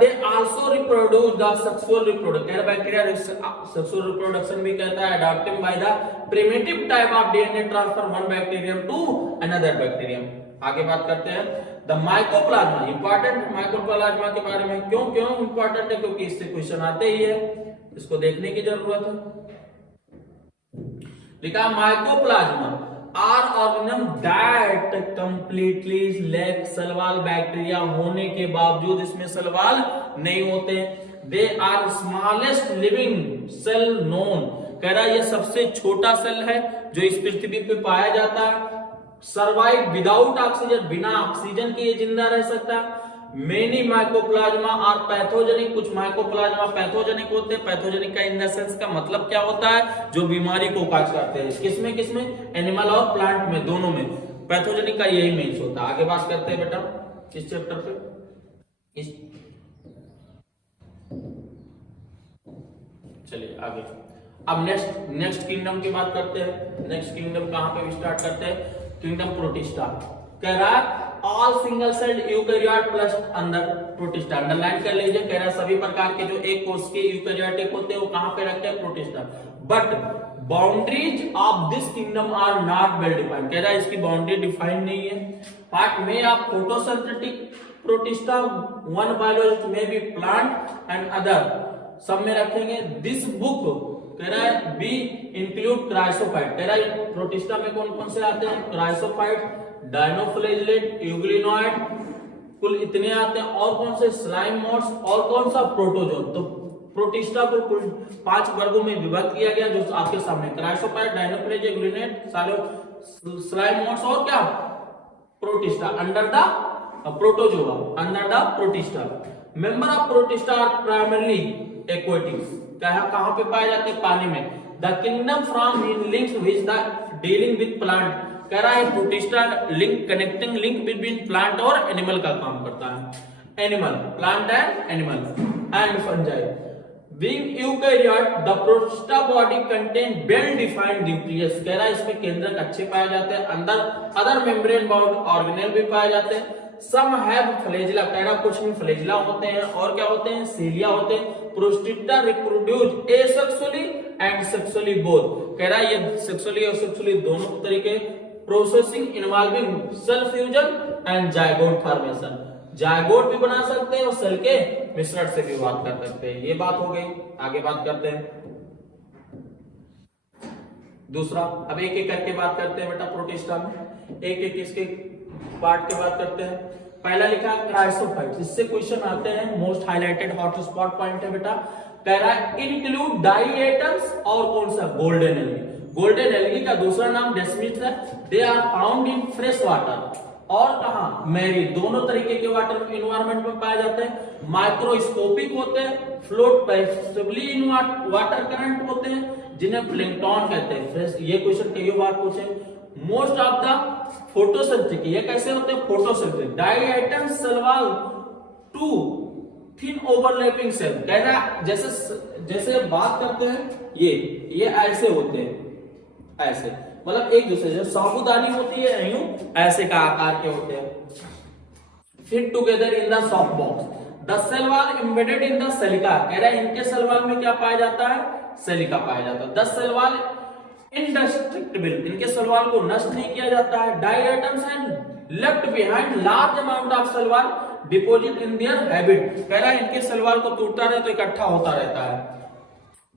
They also reproduce the sexual reproduction. Bacteria sexual reproduction भी कहता है, adapting by the primitive type of DNA transfer one bacterium to another bacterium. आगे बात करते हैं the mycoplasma, important mycoplasma के बारे में। क्यों important है, क्योंकि इससे क्वेश्चन आते ही है, इसको देखने की जरूरत है। लिखा mycoplasma are organism that completely lack cell wall, bacteria होने के बावजूद इसमें सेल वॉल नहीं होते। They are smallest living cell known, कह रहा है ये सबसे छोटा सेल है जो इस पृथ्वी पे पाया जाता है। सर्वाइव विदाउट ऑक्सीजन, बिना ऑक्सीजन के ये जिंदा रह सकता है। मेनी माइकोप्लाज्मा आर पैथोजेनिक, कुछ माइकोप्लाज्मा पैथोजेनिक होते हैं। पैथोजेनिक का इन द सेंस का मतलब क्या होता है, जो बीमारी को काज करते हैं। किसमें किसमें, एनिमल और प्लांट में, दोनों में पैथोजेनिक का यही मीन्स होता है। आगे बात करते हैं बेटा इस चैप्टर पे, चलिए आगे। अब नेक्स्ट किंगडम की बात करते हैं। नेक्स्ट किंगडम कहां पे स्टार्ट करते हैं, किंगडम प्रोटिस्टा। कह रहा है all single celled eukaryote plus under protista, underline कर लीजिए। कह रहा है सभी प्रकार के जो एक कोष के यूकैरियोटिक होते हैं वो कहां पे रखते हैं, Protista. But boundaries of this kingdom are not well defined, कह रहा है इसकी बाउंड्री डिफाइंड नहीं है। पार्ट में आप फोटोसिंथेटिक प्रोटिस्टा, वन बायोलॉजिस्ट में भी प्लांट एंड अदर सब में रखेंगे। दिस बुक कह रहा है बी इंक्लूड क्राइसोफाइट, कह रहा है प्रोटिस्टा में कौन कौन से आते हैं, क्राइसोफाइट, डायनोफ्लैजेलेट, यूग्लिनॉइड, कुल इतने आते हैं। और कौन से? स्लाइम मोड्स, और कौन सा? प्रोटोजोन। तो प्रोटिस्टा को कुल 5 वर्गों में विभक्त किया गया जो आपके सामने, क्राइसोपाइट, डायनोफ्लेज, यूग्लिनेट, स्लाइम मोड्स और क्या? Protista under the protozoa, under the Protista. Member of Protista are primarily aquatics, कहां पे पाए जाते हैं? पानी में। The kingdom from links with the dealing with plant, कह रहा है Protista link, connecting link between plant और एनिमल का काम करता है। Animal, plant and animal and fungi. Being eukaryote, the protista body contain well-defined nucleus, कह रहा है इसमें केंद्रक अच्छे पाए जाते हैं, अंदर अदर मेम्ब्रेन बाउंड ऑर्गेनेल भी पाए जाते हैं। Some have flagella, कह रहा कुछ में फ्लैजिला होते हैं और क्या होते हैं? सीलिया होते हैं। Protista reproduce asexually and sexually both, कह रहा है ये सेक्सुअली और सेक्सुअली दोनों तरीके। Processing involving cell fusion and zygote formation, zygote भी बना सकते हैं और सेल के मिश्रण से भी बात कर सकते हैं। ये बात हो गई। आगे बात करते हैं दूसरा। अब एक एक करके बात करते हैं बेटा प्रोटिस्टा में, एक एक इसके पार्ट की बात करते हैं। पहला लिखा है क्राइसोफाइट, इससे क्वेश्चन आते हैं, most highlighted hot spot point है बेटा। कह रहा है इंक्लूड डाई एटम्स और कौन सा? Golden algae. गोल्डन एल्गी का दूसरा नाम डेस्मिस है। They are found in fresh water और कहा? मैरी, दोनों तरीके के वाटर इन्वायरमेंट में पाए जाते हैं। माइक्रोस्कोपिक होते हैं, float passively in water current होते हैं, जिन्हें प्लैंक्टन कहते हैं। फ्रेश, ये क्वेश्चन कई बार पूछे। मोस्ट ऑफ द फोटोसिंथेटिक, ये कैसे होते हैं? Photosynthetic. Diatom cell wall two thin overlapping cell, कह रहा है जैसे बात करते हैं ये ऐसे होते हैं, ऐसे मतलब एक दूसरे से साबुदानी होती है यूं, ऐसे का आकार के होते हैं। Fit together in the soft box, the cell wall embedded in the silica, कह रहा है इनके सेल वॉल में क्या पाया जाता है? सेलिका पाया जाता है। द सेल वॉल इंडेस्ट्रक्टिबल, इनके सेल वॉल को नष्ट नहीं किया जाता है। Diatoms and left behind large amount of cell wall deposit in their habit, कह रहा है इनके सेल वॉल को टूटता रहे तो इकट्ठा होता रहता है।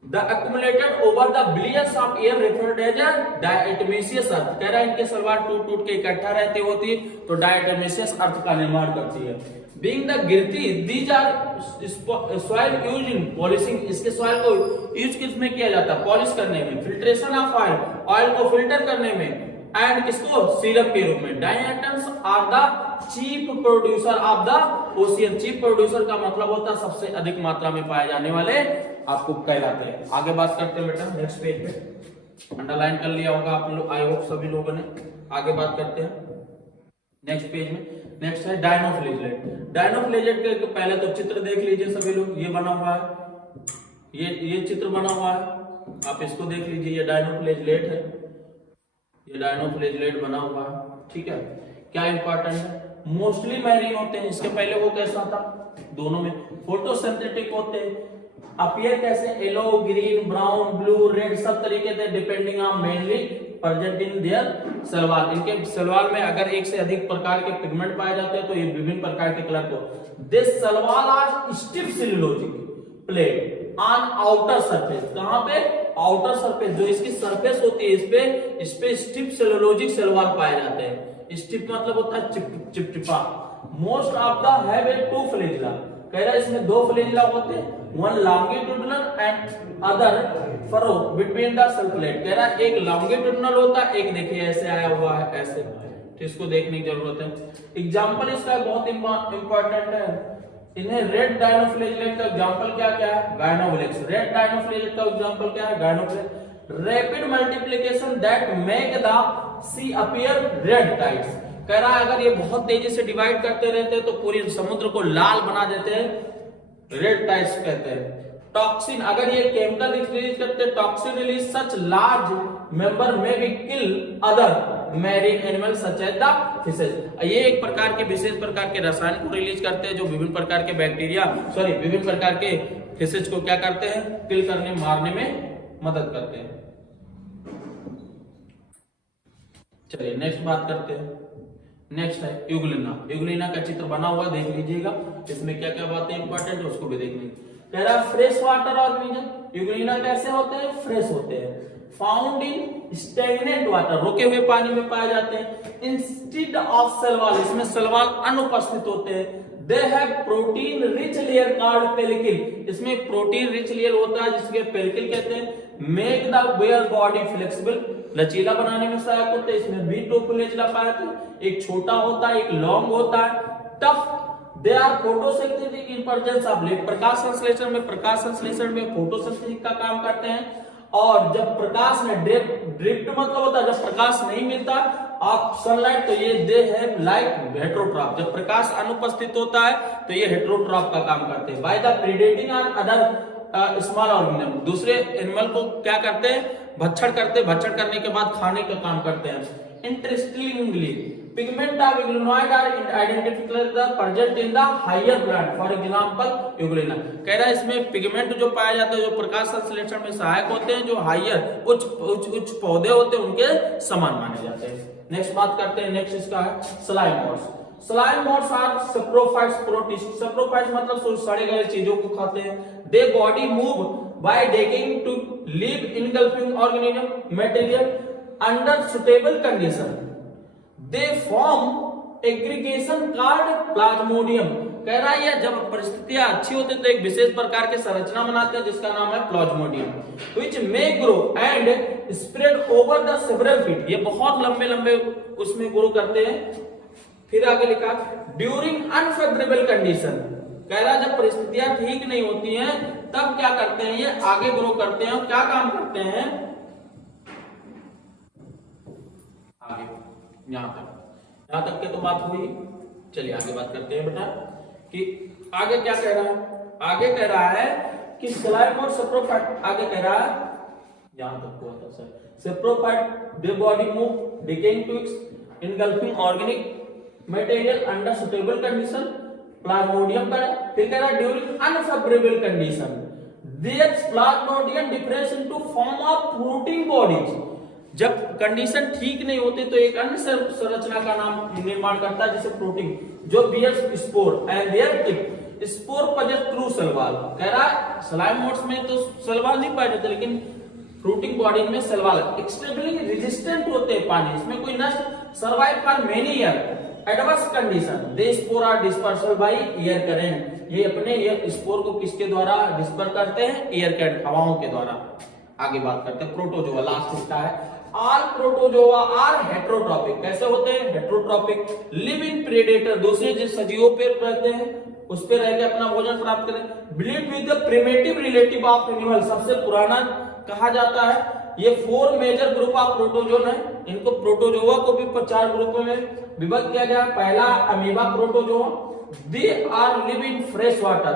The accumulated over the billions of years referred as a diatomaceous earth, कह रहा है इनके सेल वॉल टूट के इकट्ठा रहती होती है तो diatomaceous अर्थ का निर्माण करती है। Being the गिरती, these are soil used in polishing, इसके soil को यूज किस में किया जाता है? पॉलिश करने में। फिल्ट्रेशन ऑफ ऑयल, ऑयल को फिल्टर करने में, एंड किसको? सिरप के रूप में। Diatoms are the chief producer of the ocean, chief producer का मतलब होता है सबसे अधिक मात्रा में पाए जाने वाले आपको कहलाते हैं। आगे बात करते हैं बेटा नेक्स्ट पेज पे, अंडरलाइन कर लिया होगा आप लोग, आई होप सभी लोगों ने। आगे बात करते हैं नेक्स्ट पेज में। नेक्स्ट है डायनोफ्लैजेलेट। डायनोफ्लैजेलेट के पहले तो चित्र देख लीजिए सभी लोग, ये बना हुआ है, ये चित्र बना हुआ है, आप इसको देख लीजिए, ये डायनोफ्लैजेलेट है, ये डायनोफ्लैजेलेट बना हुआ है, ठीक है। क्या इंपॉर्टेंट है? मोस्टली मैरीन होते हैं, इसके पहले वो कैसा था? दोनों में फोटोसिंथेटिक होते हैं। अपीयर कैसे? Yellow, green, brown, blue, red, सब तरीके से depending on mainly present in their cell wall. इनके सेल वॉल में अगर एक से अधिक प्रकार के पिगमेंट पाए जाते हैं तो ये विभिन्न प्रकार के कलर को। This cell wall are stiff cellulosic plate on outer surface, कहां पे? आउटर सरफेस, जो इसकी सरफेस होती है इस पे स्टिफ सेलुलोजिक सेल वॉल पाए जाते हैं। स्टिफ मतलब होता है चिपचिपा। Most of the have a two flagella, कह रहा है इसमें 2 फ्लैजिला होते हैं, one longitudinal and other furrow between the cell plate, कह रहा है एक लॉन्गिट्यूडिनल होता है, एक देखिए ऐसे आया हुआ है, ऐसे, तो इसको देखने की जरूरत है। एग्जांपल इसका बहुत इंपॉर्टेंट है। इन्हें रेड डायनोफ्लैजेलेट का एग्जांपल क्या है? गायनोवलेक्स। रेड डायनोफ्लैजेलेट का एग्जांपल क्या है? Gonyaulax. Rapid multiplication that make the sea appear red tides, कह रहा है अगर ये बहुत तेजी से डिवाइड करते रहते हैं तो पूरी समुद्र को लाल बना देते हैं, रेड टाइड्स कहते हैं। टॉक्सिन, अगर ये केमिकल रिलीज करते हैं, toxin release such large member में भी kill other marine animal such as the fishes. ये एक प्रकार के विशेष प्रकार के रसायन को रिलीज करते हैं जो विभिन्न प्रकार के बैक्टीरिया विभिन्न प्रकार के फिशेस को क्या करते हैं? किल करने, मारने में मदद करते हैं। चलिए नेक्स्ट बात करते हैं। नेक्स्ट है यूग्लिना। यूग्लिना का चित्र बना हुआ देख लीजिएगा, इसमें क्या क्या बातें इंपॉर्टेंट है उसको भी देख लीजिए। कह रहा फ्रेश वाटर ऑर्गेनिज्म। यूग्लिना कैसे होते हैं? फ्रेश होते हैं। फाउंड इन स्टेगनेंट वाटर, रुके हुए पानी में पाए जाते हैं। इंस्टेड ऑफ सलवाल, इसमें सलवाल अनुपस्थित होते हैं। They have protein rich layer called pellicle, इसमें प्रोटीन रिच लेयर होता है जिसके पेलिकल कहते हैं। Make the their body flexible, लचीला बनाने में सहायक होते हैं। इसमें भी दो फ्लैजेला पाए जाते हैं, एक छोटा होता है, एक लॉन्ग होता है। Tough, they are photosynthetic in presence of light, प्रकाश संश्लेषण में फोटोसिंथेसिस का काम करते हैं। और जब प्रकाश में ड्रिफ्ट मतलब होता है जब प्रकाश नहीं मिलता आप सनलाइट, तो ये दे है लाइट हेट्रोट्रॉप, जब प्रकाश अनुपस्थित होता है तो ये हेट्रोट्रॉप का काम करते हैं। By the predating on other small organism, दूसरे एनिमल को क्या करते हैं, भक्षण करने के बाद खाने का काम करते हैं। Interestingly pigment of euglenoid are identified present in the higher plant, for example Euglena. कह रहा है इसमें पिगमेंट जो पाए जाते हैं जो प्रकाश संश्लेषण में सहायक होते हैं, जो हायर उच्च पौधे होते हैं उनके समान माने जाते हैं। नेक्स्ट बात करते हैं, नेक्स्ट इसका है slime moulds. Slime moulds are saprophytes protist, saprophytes मतलब सड़े गए चीजों को खाते हैं। They body move by decaying to live engulfing organism material under suitable condition. They form aggregation called plasmodium. कह रहा है जब परिस्थितियां अच्छी होती तो एक विशेष प्रकार के संरचना बनाते हैं जिसका नाम है Plasmodium, which may grow and spread over the several feet, ये बहुत लंबे लंबे उसमें ग्रो करते हैं। फिर आगे लिखा ड्यूरिंग अनफेवरेबल कंडीशन, कह रहा जब परिस्थितियां ठीक नहीं होती हैं तब क्या करते हैं, ये आगे ग्रो करते हैं और क्या काम करते हैं आगे। यहां तक के तो बात हुई, चलिए आगे बात करते हैं बेटा कि आगे क्या कह रहा है। आगे कह रहा है कि स्लाइम और सैप्रोफाइट, आगे कह रहा है यहां तक हुआ था sir, saprophyte they body move decaying to engulfing organic material under suitable condition, plasmodium का। फिर कह रहा है during unfavourable condition their plasmodium difference into form of fruiting bodies, जब कंडीशन ठीक नहीं होती तो एक अन्य संरचना का नाम निर्माण करता है जिसे फ्रूटिंग, जो bears spore and their tip spore possess through cell wall. कह रहा है स्लाइमोर्स में तो सलवाल नहीं पाए जाते लेकिन फ्रूटिंग बॉडी में सलवाल एक्सट्रीमली रेजिस्टेंट होते हैं पानी, इसमें कोई नष्ट survive for many year adverse condition. They spore are dispersal by air current, ये अपने ये स्पोर को किसके द्वारा डिस्पर्स करते हैं, एयर करंट, हवाओं के द्वारा। आगे बात करते हैं प्रोटोजोआ, लास्ट हिस्सा है। All protozoa are heterotrophic, कैसे होते हैं हेट्रोट्रॉपिक, लिव इन प्रेडेटर, दूसरे जिस सजीवों पे रहते हैं उस पे रह के अपना भोजन प्राप्त करें। Believe with the primitive relative of animal, सबसे पुराना कहा जाता है। ये 4 मेजर ग्रुप ऑफ प्रोटोजोन है, इनको प्रोटोजोआ को भी 4 ग्रुपों में विभक्त किया गया। पहला amoeba protozoa, they are live in fresh water,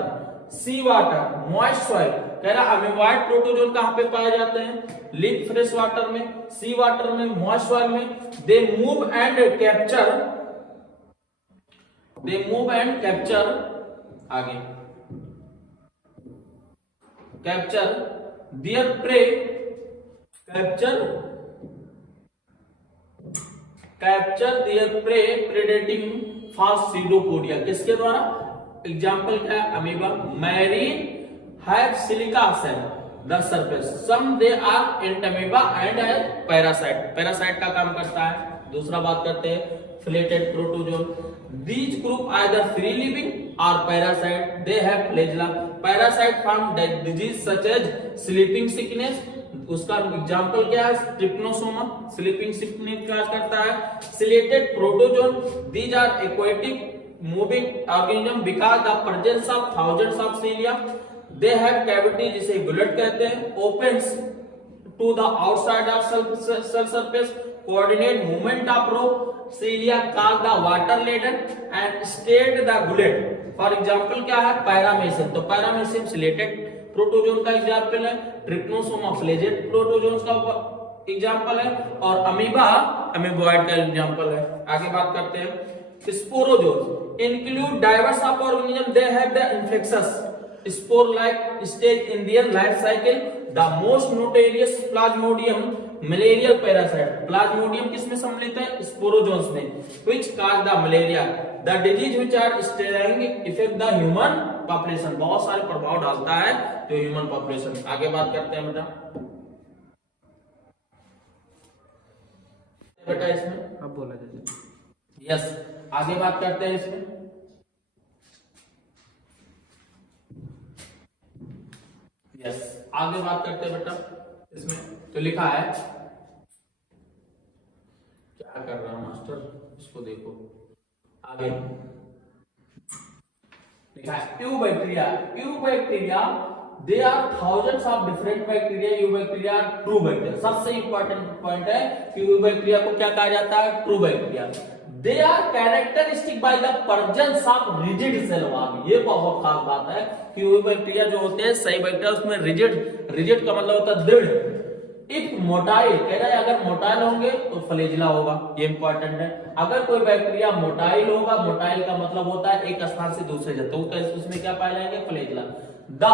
sea water, moist soil. कह रहा अमीबॉइड प्रोटोजोन कहां पे पाए जाते हैं, लिव फ्रेश वाटर में, सी वाटर में, मॉइस्ट सॉइल में। दे मूव एंड कैप्चर आगे capture their prey, capture their prey predating fast pseudopodia, किसके द्वारा, एग्जाम्पल क्या है amoeba. Marine have silica cell the surface, some they are Entamoeba and parasite, parasite का काम करता है। दूसरा बात करते हैं flagellated protozoan, these group either free living और parasite, they have flagella. Parasite form disease such as sleeping sickness, उसका एग्जांपल क्या है ट्रिप्नोसोमा, स्लीपिंग सिकनेस क्या करता है। Ciliated protozoan, these are aquatic moving organism because the presence of thousands of cilia, they have cavity जिसे gullet कहते हैं, opens to the outside of cell surface, coordinate movement of row cilia called the water ladder and stayed the gullet. For example क्या है Paramecium, तो Paramecium ciliated protozoan का example है, Trypanosoma flagellated protozoan का example है और amoeba amoeboid का example है। आगे बात करते हैं sporozoans, include diverse of organism, they have the infectious spore like stage in their life cycle. The most notorious plasmodium malarial parasite, plasmodium किसमें सम्मिलित है, स्पोरोजोन्स में, which cause the malaria, the disease which are spreading affect the human population, बहुत सारे प्रभाव डालता है जो ह्यूमन पॉपुलेशन। आगे बात करते हैं बेटा बेटा इसमें अब बोला जैसे यस। आगे बात करते हैं इसमें, यस आगे बात करते हैं बेटा इसमें। तो लिखा है, क्या कर रहा है मास्टर, इसको देखो आगे लिखा है eubacteria. Eubacteria they are thousands of different bacteria. Eubacteria true bacteria. सबसे इंपॉर्टेंट पॉइंट है कि यूबैक्टीरिया को क्या कहा जाता है, true bacteria. They are characteristic by the presence of rigid cell wall. ये बहुत खास बात है कि यूबैक्टीरिया जो होते हैं सही बैक्टीरिया उसमें रिजिड का मतलब होता है दृढ़। इफ मोटाइल, कह रहा है अगर मोटाइल होंगे तो फ्लैजिला होगा, ये इंपॉर्टेंट है। अगर कोई बैक्टीरिया मोटाइल होगा, मोटाइल का मतलब होता है एक स्थान से दूसरे जगह, तो उसमें क्या पाए जाएंगे, flagella. The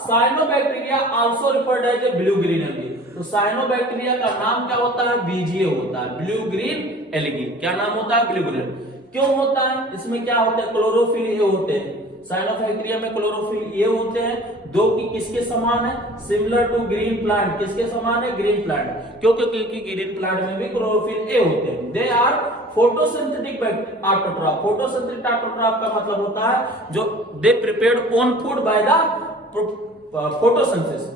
cyanobacteria also referred as a blue green algae. तो साइनोबैक्टीरिया का नाम क्या होता है, बीजीए होता है, ब्लू ग्रीन एल्गी। क्या नाम होता है, ब्लू ग्रीन। क्यों होता है, इसमें क्या होता है, क्लोरोफिल ए होते हैं। साइनोबैक्टीरिया में क्लोरोफिल ये होते हैं, दो की किसके समान है, सिमिलर टू ग्रीन प्लांट। किसके समान है, ग्रीन प्लांट। क्योंकि ग्रीन प्लांट में भी क्लोरोफिल ए होते हैं। They are photosynthetic autotroph. Photosynthetic autotroph का मतलब होता है जो they prepared own food by the photosynthesis.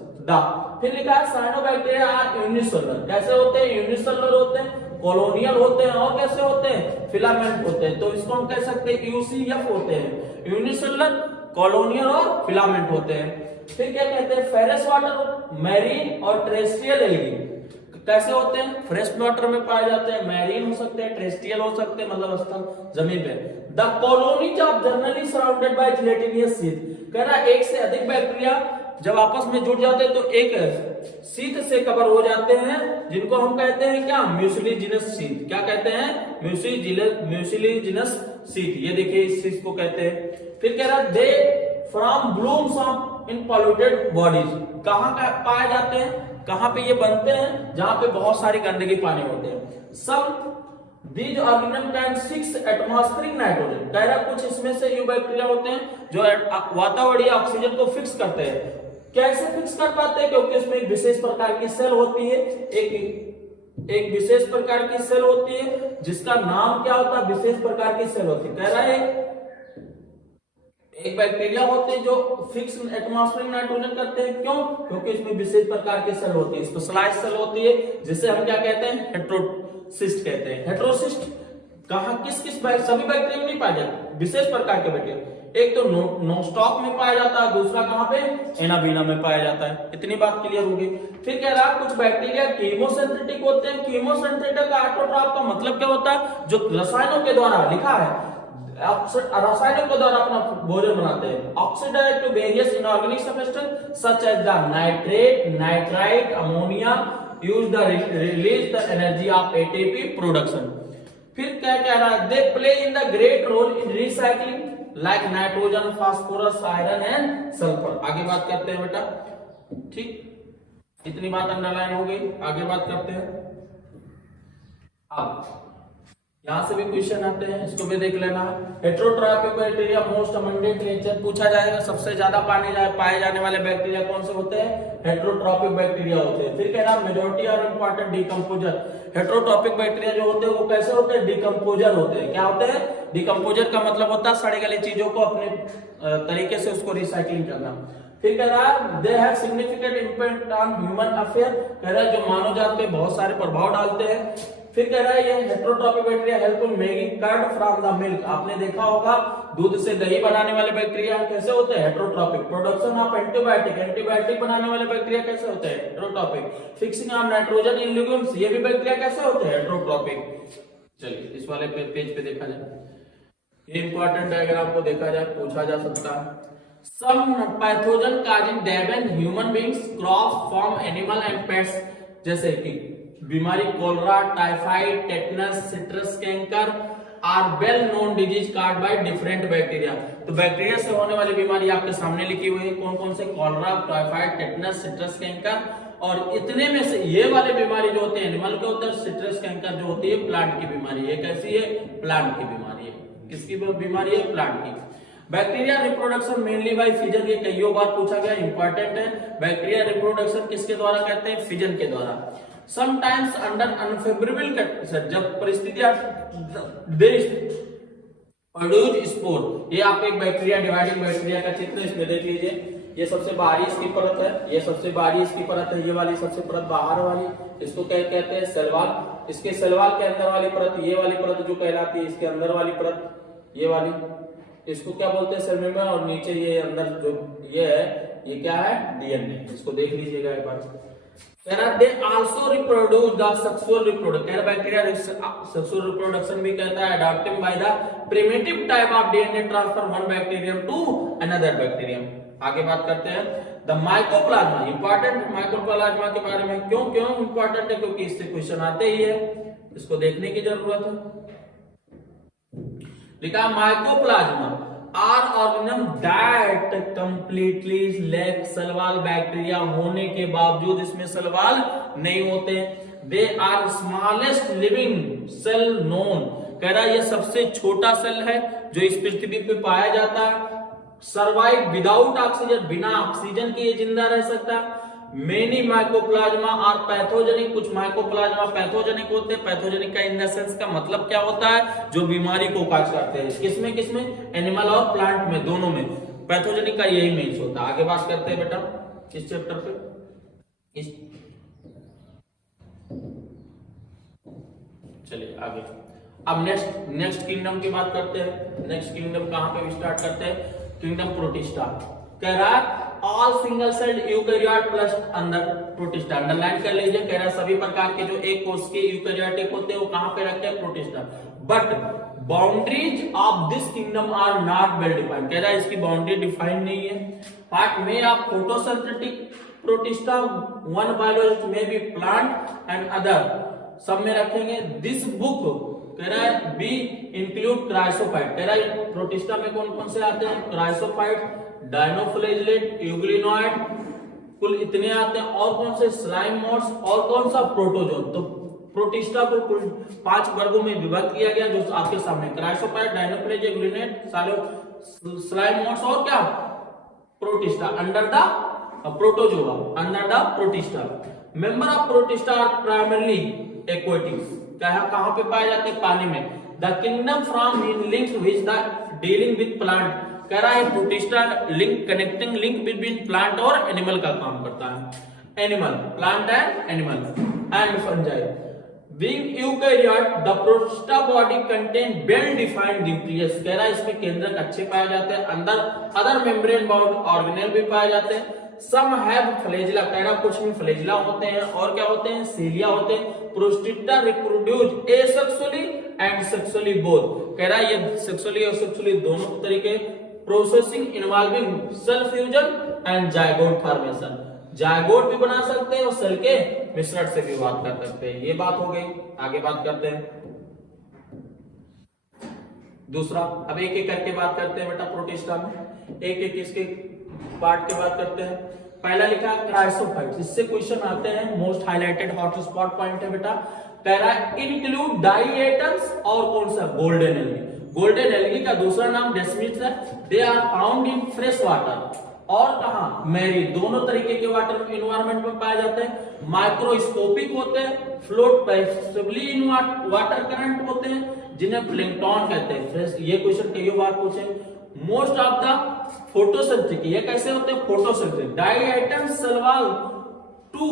फिर लिखा है साइनोबैक्टीरिया आर यूनिसेलुलर। कैसे होते हैं, यूनिसेलुलर होते हैं, कॉलोनियल होते हैं, और कैसे होते हैं, फिलामेंट होते हैं। तो इसको हम कह सकते हैं यूसीएफ होते हैं, यूनिसेलुलर, कॉलोनियल और फिलामेंट होते हैं। फिर क्या कहते हैं, फेरस वाटर, मैरीन और टेरेस्ट्रियल एल्गी। कैसे होते हैं, फ्रेश वाटर में पाए जाते हैं, मैरीन हो सकते हैं, टेरेस्ट्रियल हो सकते हैं, मतलब स्थल जमीन पे। The colonies are generally surrounded by gelatinous sheath. कह रहा है एक से अधिक बैक्टीरिया जब आपस में जुड़ जाते हैं तो एक शीथ से कवर हो जाते हैं, जिनको हम कहते हैं क्या, म्यूसिलीजिनस शीथ। क्या कहते हैं, म्यूसिलीजिनस शीथ। ये देखिए इस शीथ को कहते हैं। फिर कह रहा है they from blooms of in polluted bodies. कहां पाए जाते हैं, कहां पे ये बनते हैं, जहां पे बहुत सारी गंदगी पानी होते हैं। सब These organisms can fix atmospheric nitrogen। कह रहा कुछ इसमें से यूबैक्टीरिया होते हैं जो वातावरणीय ऑक्सीजन को फिक्स करते हैं। कैसे फिक्स कर पाते हैं, क्योंकि उसमें एक विशेष प्रकार की सेल होती है, एक विशेष प्रकार की सेल होती है जिसका नाम क्या होता है, विशेष प्रकार की सेल होती है। कह रहा है एक बैक्टीरिया होते हैं जो फिक्स एटमॉस्फेरिक नाइट्रोजन करते हैं। क्यों, क्योंकि इसमें विशेष प्रकार की सेल होती है, स्पेशलाइज्ड सेल होती है, जिसे हम क्या कहते हैं, हेट्रोसिस्ट कहते हैं। हेट्रोसिस्ट कहां किस सभी बैक्टीरिया में नहीं पाया जाता, विशेष प्रकार के बैक्टीरिया। एक तो नोस्टॉक में पाया जाता है, दूसरा कहां पे, एनाबीना में पाया जाता है। इतनी बात क्लियर होगी। फिर कह रहा कुछ बैक्टीरिया कीमोसिंथेटिक होते हैं। कीमोसिंथेटिक ऑटोट्रॉफ का मतलब क्या होता है, जो रसायनों के द्वारा, लिखा है रसायनों के द्वारा अपना भोजन बनाते हैं। Oxidise to various inorganic substance such as the nitrate, nitrite, ammonia use the release the energy of ATP production. फिर क्या कह रहा है, they play in the great role in recycling like nitrogen, phosphorus, iron and sulphur. आगे बात करते हैं बेटा, ठीक, इतनी बात अंडरलाइन हो गई। आगे बात करते हैं। अब यहां से भी क्वेश्चन आते हैं, इसको भी देख लेना। Heterotrophic bacteria most abundant nature पूछा जाएगा, सबसे ज्यादा पाए जाने वाले बैक्टीरिया कौन से होते हैं, हेट्रोट्रॉपिक बैक्टीरिया होते हैं। फिर कह रहा मेजॉरिटी और इंपॉर्टेंट डिकम्पोजर। हेट्रोट्रॉपिक बैक्टीरिया जो होते हैं वो कैसे होते हैं, डिकम्पोजर होते हैं। क्या होते हैं, डिकम्पोजर का मतलब होता है सड़ी गली चीजों को अपने तरीके से उसको रिसाइकलिंग करना। फिर कह रहा है they have significant impact on human affair. कह रहा है जो मानव जात पे बहुत सारे प्रभाव डालते हैं। फिर कह रहा है ये heterotrophic bacteria help in making curd from the milk. आपने देखा होगा दूध से दही बनाने वाले बैक्टीरिया कैसे होते हैं, heterotrophic. Production of antibiotic, antibiotic बनाने वाले बैक्टीरिया कैसे होते हैं, heterotrophic. Fixing of nitrogen in legumes, ये भी बैक्टीरिया कैसे होते हैं, हेट्रोट्रॉपिक। चलिए इस वाले पेज पे देखा जाए, ये इंपॉर्टेंट है, अगर आपको देखा जाए पूछा जा सकता है। Some pathogen causing death in human beings, crops from animal and pets, जैसे कि बीमारी cholera, typhoid, tetanus, citrus canker are well known disease caused by different bacteria. तो बैक्टीरिया से होने वाली बीमारी आपके सामने लिखी हुई है, कौन कौन से, cholera, typhoid, tetanus, citrus canker. और इतने में से ये वाले बीमारी जो होते हैं एनिमल के होते हैं, सिट्रस कैंकर जो होती है प्लांट की बीमारी है। कैसी है, प्लांट की बीमारी है। किसकी बीमारी है, प्लांट की। Bacteria reproduction mainly by fission, ये कईयों बार पूछा गया, इंपॉर्टेंट है। बैक्टीरिया रिप्रोडक्शन किसके द्वारा कहते हैं, फिजन के द्वारा। समटाइम्स अंडर अनफेवरेबल कंडीशन, जब परिस्थितियां देश प्रोड्यूस स्पोर। ये आप एक बैक्टीरिया, डिवाइडिंग बैक्टीरिया का चित्र इसमें देख लीजिए। ये सबसे बाहरी इसकी परत है, ये सबसे बाहरी इसकी परत है, ये वाली सबसे परत बाहर वाली, इसको क्या कहते हैं, सेल वॉल। इसके सेल वॉल के अंदर वाली परत, ये वाली परत जो कहलाती है, इसके अंदर वाली परत ये वाली, इसको क्या बोलते हैं, सेल मेम्ब्रेन। और नीचे ये अंदर जो ये है, ये क्या है, डीएनए। इसको देख लीजिएगा एक बार। They also reproduce the sexual reproduction, bacteria sexual reproduction भी कहता है, adopting by the primitive type of DNA transfer one bacterium to another bacterium. आगे बात करते हैं द माइकोप्लाज्मा। इंपॉर्टेंट माइकोप्लाज्मा के बारे में, क्यों क्यों इंपॉर्टेंट है, क्योंकि इससे क्वेश्चन आते ही है, इसको देखने की जरूरत है। लिखा mycoplasma are organism that completely lack cell wall, bacteria होने के बावजूद इसमें सेल वॉल नहीं होते। They are smallest living cell known, कह रहा है ये सबसे छोटा सेल है जो इस पृथ्वी पे पाया जाता है। सर्वाइव विदाउट ऑक्सीजन, बिना ऑक्सीजन के ये जिंदा रह सकता है। मेनी माइकोप्लाज्मा आर पैथोजेनिक, कुछ माइकोप्लाज्मा पैथोजेनिक होते हैं। पैथोजेनिक का इन द सेंस का मतलब क्या होता है, जो बीमारी को काज करते हैं। किसमें किसमें, एनिमल और प्लांट में, दोनों में पैथोजेनिक का यही मीन्स होता है। आगे बात करते हैं बेटा इस चैप्टर पे, चलिए आगे। अब नेक्स्ट किंगडम की बात करते हैं। नेक्स्ट किंगडम कहां पे स्टार्ट करते हैं, किंगडम प्रोटिस्टा। कह रहा है all single celled eukaryote plus अंदर प्रोटिस्टा, अंडरलाइन कर लीजिए। कह रहा है सभी प्रकार के जो एक कोष के यूकेरियोटिक होते हैं वो कहां पे रखते हैं, Protista. But boundaries of this kingdom are not well defined, कह रहा है इसकी बाउंड्री डिफाइंड नहीं है। पार्ट में आप फोटोसिंथेटिक प्रोटिस्टा, वन बायोलॉजिस्ट में भी प्लांट एंड अदर सब में रखेंगे। दिस बुक कह रहा है बी इंक्लूड क्राइसोफाइट, कह रहा है प्रोटिस्टा में कौन कौन से आते हैं, क्राइसोफाइट, डायनोफ्लैजिलेट, यूग्लिनोइड, कुल इतने आते हैं। और कौन से, स्लाइम मोड्स, और कौन सा, प्रोटोजोन। तो प्रोटिस्टा को कुल 5 वर्गों में विभक्त किया गया जो आपके सामने, chrysophyte, dinoflagellate, euglenoid, slime moulds और क्या, Protista under the protozoa, under the Protista. Member of Protista are primarily aquatic, कहां पे पाए जाते हैं, पानी में। The kingdom from link with the dealing with plant, कह रहा है Protista link, connecting link between plant और एनिमल का काम करता है। Animal, plant and animal and fungi. Being eukaryote the Protista body contain well defined nucleus, कह रहा है इसमें केंद्रक अच्छे पाए जाते हैं, अंदर अदर मेम्ब्रेन बाउंड ऑर्गेनेल भी पाए जाते हैं। सम हैव फ्लैजिला, कह रहा कुछ में फ्लैजिला होते हैं और क्या होते हैं, सीलिया होते हैं। Protista reproduce asexually and sexually both, कह रहा है ये सेक्सुअली और सेक्सुअली दोनों तरीके। Processing involving cell fusion and zygote formation, zygote भी बना सकते हैं और सेल के मिश्रण से भी बात कर सकते हैं। ये बात हो गई। आगे बात करते हैं दूसरा। अब एक एक करके बात करते हैं बेटा प्रोटिस्टा में, एक एक इसके पार्ट की बात करते हैं। पहला लिखा है क्राइसोफाइट्स, इससे क्वेश्चन आते हैं, most highlighted hot spot point है बेटा। कह रहा है इंक्लूड डाई एटम्स और कौन सा, गोल्डन एल्गी। गोल्डन एल्गी का दूसरा नाम डेस्मिट्स है। They are found in fresh water और कहा, मैरी, दोनों तरीके के वाटर इन्वायरमेंट में पाए जाते हैं। माइक्रोस्कोपिक होते हैं, float passively in water current होते हैं, जिन्हें प्लैंकटन कहते हैं। फ्रेश, ये क्वेश्चन कई बार पूछे। मोस्ट ऑफ द फोटोसिंथेटिक, ये कैसे होते हैं, photosynthetic. Diatom cell wall two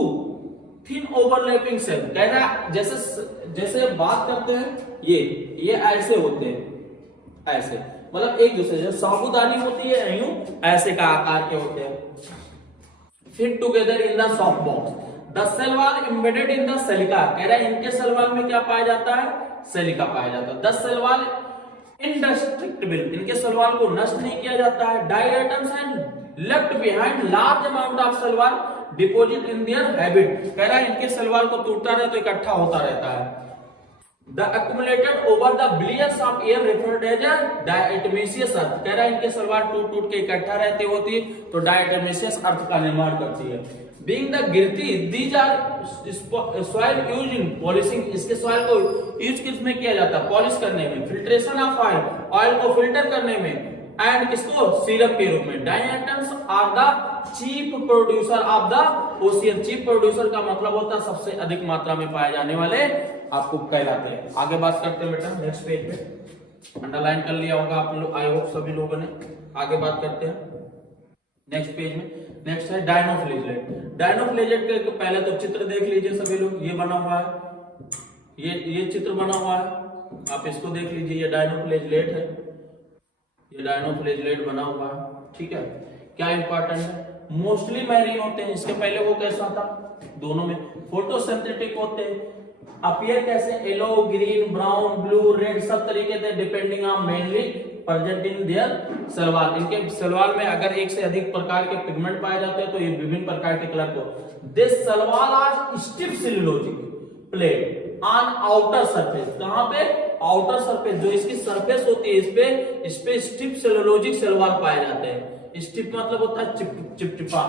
thin overlapping cell, कह रहा है जैसे बात करते हैं ये ऐसे होते हैं, ऐसे मतलब एक दूसरे से साबुदानी होती है यूं, ऐसे का आकार के होते हैं। Fit together in the soft box, the cell wall embedded in the silica, कह रहा है इनके सेल वॉल में क्या पाया जाता है, सेलिका पाया जाता है। द सेल वॉल इंडेस्ट्रक्टिबल, इनके सेल वॉल को नष्ट नहीं किया जाता है। Diatoms and left behind large amount of cell wall deposit in their habit, कह रहा है इनके सेल वॉल को टूटता रहे तो इकट्ठा होता रहता है। The accumulated over the billions of years referred as diatomaceous earth, कह रहा है इनके सेल वॉल टूट टूट के इकट्ठा रहती होती है तो डायटोमेशियस अर्थ का निर्माण करती है। Being the गिरती, these are soil used in polishing, इसके सॉइल को यूज किस में किया जाता है, पॉलिश करने में। फिल्ट्रेशन ऑफ ऑयल, ऑयल को फिल्टर करने में। एंड किसको सिरप के रूप में। Diatoms are the chief producer of the ocean. Chief producer का मतलब होता है सबसे अधिक मात्रा में पाए जाने वाले आपको कहलाते हैं। आगे बात करते हैं बेटा नेक्स्ट पेज पे, अंडरलाइन कर लिया होगा आप लोग, आई होप सभी लोगों ने। आगे बात करते हैं नेक्स्ट पेज में। नेक्स्ट है डायनोफ्लेजेलेट। डायनोफ्लेजेलेट के पहले तो चित्र देख लीजिए सभी लोग, ये बना हुआ है, ये चित्र बना हुआ है, आप इसको देख लीजिए, ये डायनोफ्लेजेलेट है, ये डायनोफ्लेजेलेट बना हुआ है, ठीक है। क्या इंपॉर्टेंट है, मोस्टली मैरीन होते हैं। इसके पहले वो कैसा था, दोनों में फोटोसिंथेटिक होते हैं। अपीयर कैसे, yellow, green, brown, blue, red, सब तरीके से depending on mainly present in there salwar. इनके सलवार में अगर एक से अधिक प्रकार के पिगमेंट पाए जाते हैं तो ये विभिन्न प्रकार के कलर को। This cell wall are stiff cellulosic plate on outer surface. कहां पे, आउटर सरफेस, जो इसकी सरफेस होती है इस पे स्टिफ सेलुलोजिक सलवार पाए जाते हैं। स्टिफ मतलब होता है चिपचिपा।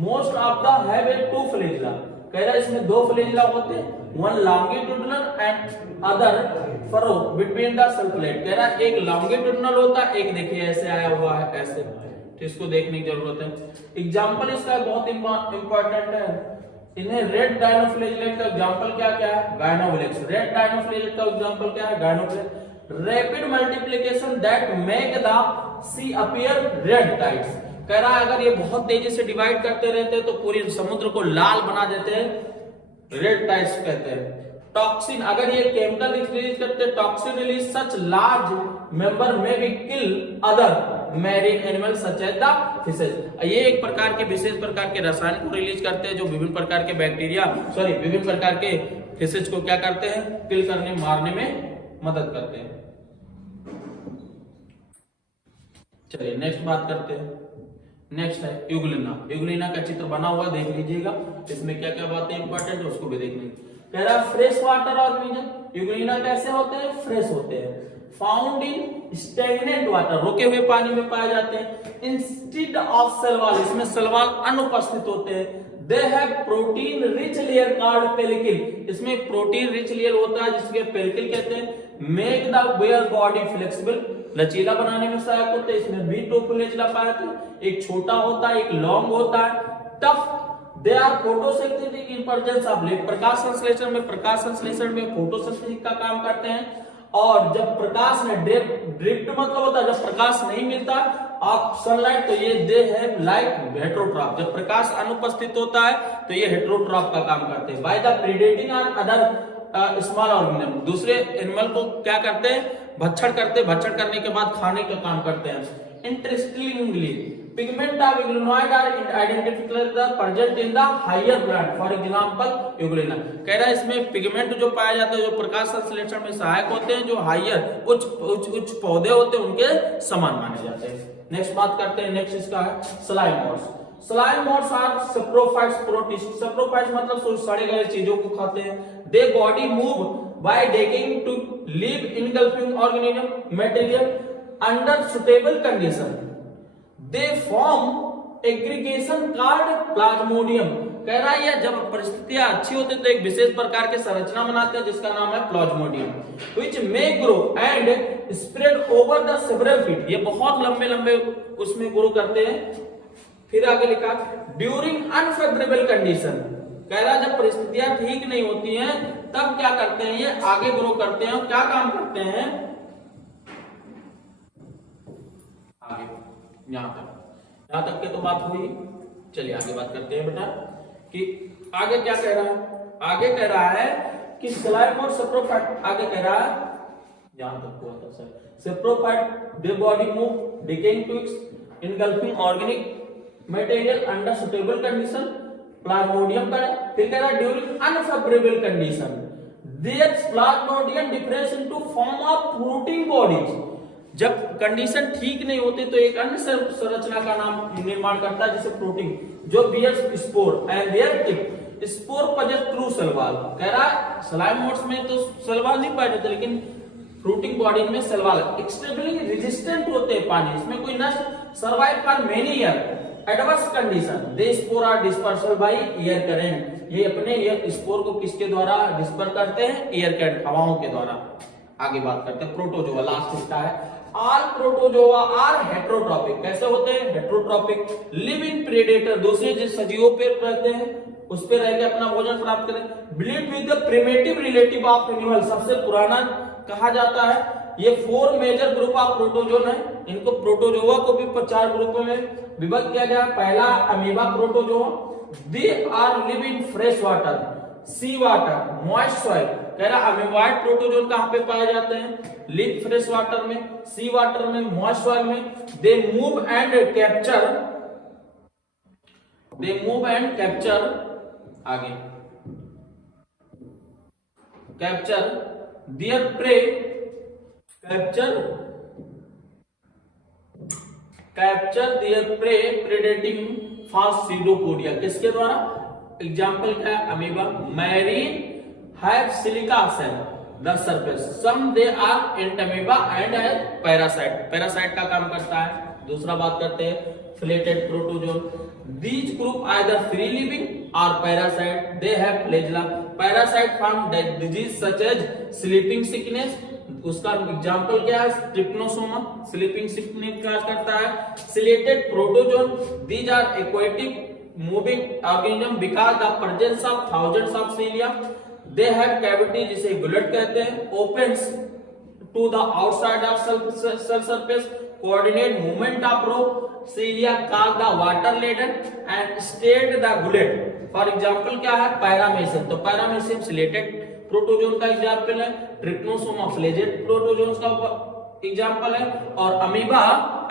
Most of the have a two flagella, कह रहा है इसमें दो फ्लेजिला होते हैं, one longitudinal and other furrow between the cell plate. कह रहा है एक लॉन्गिट्यूडिनल होता है, एक देखिए ऐसे आया हुआ है, ऐसे, तो इसको देखने की जरूरत है। एग्जांपल इसका बहुत इंपॉर्टेंट है। इन्हें रेड डायनोफ्लेजेलेट का एग्जांपल क्या क्या है, गायनोविलेक्स। रेड डायनोफ्लेजेलेट का एग्जांपल क्या है, Gonyaulax. Rapid multiplication that make the sea appear red tides. कह रहा है अगर ये बहुत तेजी से डिवाइड करते रहते हैं तो पूरी समुद्र को लाल बना देते हैं, रेड टाइड्स कहते हैं। टॉक्सिन, अगर ये केमिकल रिलीज करते हैं, toxin release such large member may be kill other marine animal such as the fishes. ये एक प्रकार के विशेष प्रकार के रसायन को रिलीज करते हैं जो विभिन्न प्रकार के बैक्टीरिया विभिन्न प्रकार के फिशेज को क्या करते हैं, किल करने, मारने में मदद करते हैं। चलिए नेक्स्ट बात करते हैं। नेक्स्ट है यूग्लिना। यूग्लिना का चित्र बना हुआ देख लीजिएगा, इसमें क्या क्या बातें इंपॉर्टेंट है उसको भी देख लीजिए। कह रहा है फ्रेश वाटर ऑर्गेनिज्म। यूग्लिना कैसे होते हैं, फ्रेश होते हैं। फाउंड इन स्टेगनेंट वाटर, रुके हुए पानी में पाए जाते हैं। इंस्टेड ऑफ सलवाल, इसमें सलवाल अनुपस्थित होते हैं। They have protein rich layer called pellicle, इसमें प्रोटीन रिच लेयर होता है जिसके पेलिकल कहते हैं। Make the their body flexible, लचीला बनाने में सहायक होते हैं। इसमें भी टू फ्लेजिला पाए जाते हैं, एक छोटा होता है, एक लॉन्ग होता है। Tough, they are photosynthetic in presence of light, प्रकाश संश्लेषण में फोटोसिंथेसिस का काम करते हैं। और जब प्रकाश में ड्रिफ्ट मतलब होता है जब प्रकाश नहीं मिलता आप सनलाइट, तो ये दे है लाइट हेट्रोट्रॉप। जब प्रकाश अनुपस्थित होता है तो ये हेट्रोट्रॉप का काम करते हैं। By the predating on other small organism, दूसरे एनिमल को क्या करते हैं, भक्षण करने के बाद खाने का काम करते हैं। Interestingly pigment of euglenoid are identified present in the higher plant, for example Euglena. कह रहा है इसमें पिगमेंट जो पाया जाता है जो प्रकाश संश्लेषण में सहायक होते हैं, जो हायर उच्च पौधे होते हैं उनके समान माने जाते हैं। नेक्स्ट बात करते हैं, नेक्स्ट इसका है slime moulds. Slime moulds are saprophytes protist. Saprophytes मतलब सड़े गए चीजों को खाते हैं। They body move by digging to leave engulfing organism material under suitable condition. They form aggregation called plasmodium. कह रहा है जब परिस्थितियां अच्छी होती है तो एक विशेष प्रकार के संरचना बनाते हैं जिसका नाम है Plasmodium, which may grow and spread over the several feet। ये बहुत लंबे लंबे उसमें ग्रो करते हैं। फिर आगे लिखा ड्यूरिंग अनफेवरेबल कंडीशन। कह रहा है जब परिस्थितियां ठीक नहीं होती हैं तब क्या करते हैं, ये आगे ग्रो करते हैं और क्या काम करते हैं, आगे यहां तक के तो बात हुई। चलिए आगे बात करते हैं बेटा कि आगे क्या कह रहा है। आगे कह रहा है कि स्लाइम और सैप्रोफाइट, आगे कह रहा है यहां तक हुआ था sir. Saprophyte they body move decaying to engulfing organic material under suitable condition, plasmodium का। फिर कह रहा है during unfavourable condition their plasmodium difference into form of fruiting bodies. जब कंडीशन ठीक नहीं होती तो एक अन्य संरचना का नाम निर्माण करता है जिसे फ्रूटिंग, जो bears spore and their tip spore possess through cell wall. कह रहा है स्लाइमोर्स में तो सलवाल नहीं पाए जाते लेकिन फ्रूटिंग बॉडीज में सलवाल एक्सट्रीमली रेजिस्टेंट होते हैं पानी, इसमें कोई नष्ट survive for many year adverse condition. They spore are dispersal by air current. ये अपने ये स्पोर को किसके द्वारा डिस्पर्स करते हैं, एयर करंट, हवाओं के द्वारा। आगे बात करते हैं प्रोटोजोआ, लास्ट इसका है ऑल प्रोटोजोआ आर हेट्रोट्रॉपिक, कैसे होते हैं? हेट्रोट्रॉपिक, लिव इन प्रेडेटर, दूसरे जिस सजीवों पे रहते हैं उस पे रह के अपना भोजन प्राप्त करें। Bleed with the primitive relative of animal, सबसे पुराना कहा जाता है। ये 4 मेजर ग्रुप ऑफ प्रोटोजोन है, इनको प्रोटोजोआ को भी 4 ग्रुपों में विभक्त किया गया। पहला amoeba protozoa, they are live in fresh water, sea water, moist soil. कह रहा अमीबॉइड प्रोटोजोन कहां पे पाए जाते हैं? लिव फ्रेश वाटर में, सी वाटर में, मॉइस्ट सॉइल में। दे मूव एंड कैप्चर, आगे capture their prey, capture their prey predating for pseudopodia, किसके द्वारा? एग्जाम्पल क्या है? Amoeba. Marine have silica cell the surface, some they are Entamoeba and parasite, parasite का काम करता है। दूसरा बात करते हैं flagellated protozoan, these group either free living और parasite, they have flagella. Parasite form disease such as sleeping sickness, उसका एग्जांपल क्या है? ट्रिप्नोसोमा, स्लीपिंग सिकनेस का करता है। Ciliated protozoan, these are aquatic moving organism because the presence of thousands of cilia, they have cavity जिसे gullet कहते हैं, opens to the outside of cell surface, coordinate movement of row, cilia cause the water laden and stayed the gullet। For example क्या है? Paramecium, तो Paramecium ciliated protozoan का example है, Trypanosoma flagellated protozoan का example है, और amoeba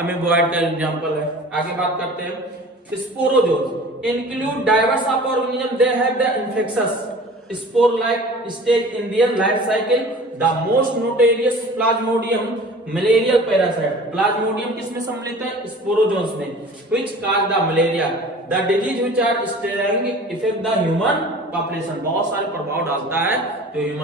amoeboid का example है। आगे बात करते हैं sporozoans, include diverse of organism, they have the infectious spore like stage in their life cycle. The most notorious plasmodium malarial parasite, plasmodium किसमें सम्मिलित है? स्पोरोजोन्स में, which cause the malaria, the disease which are steering effect the human population, बहुत सारे प्रभाव डालता है जो ह्यूमन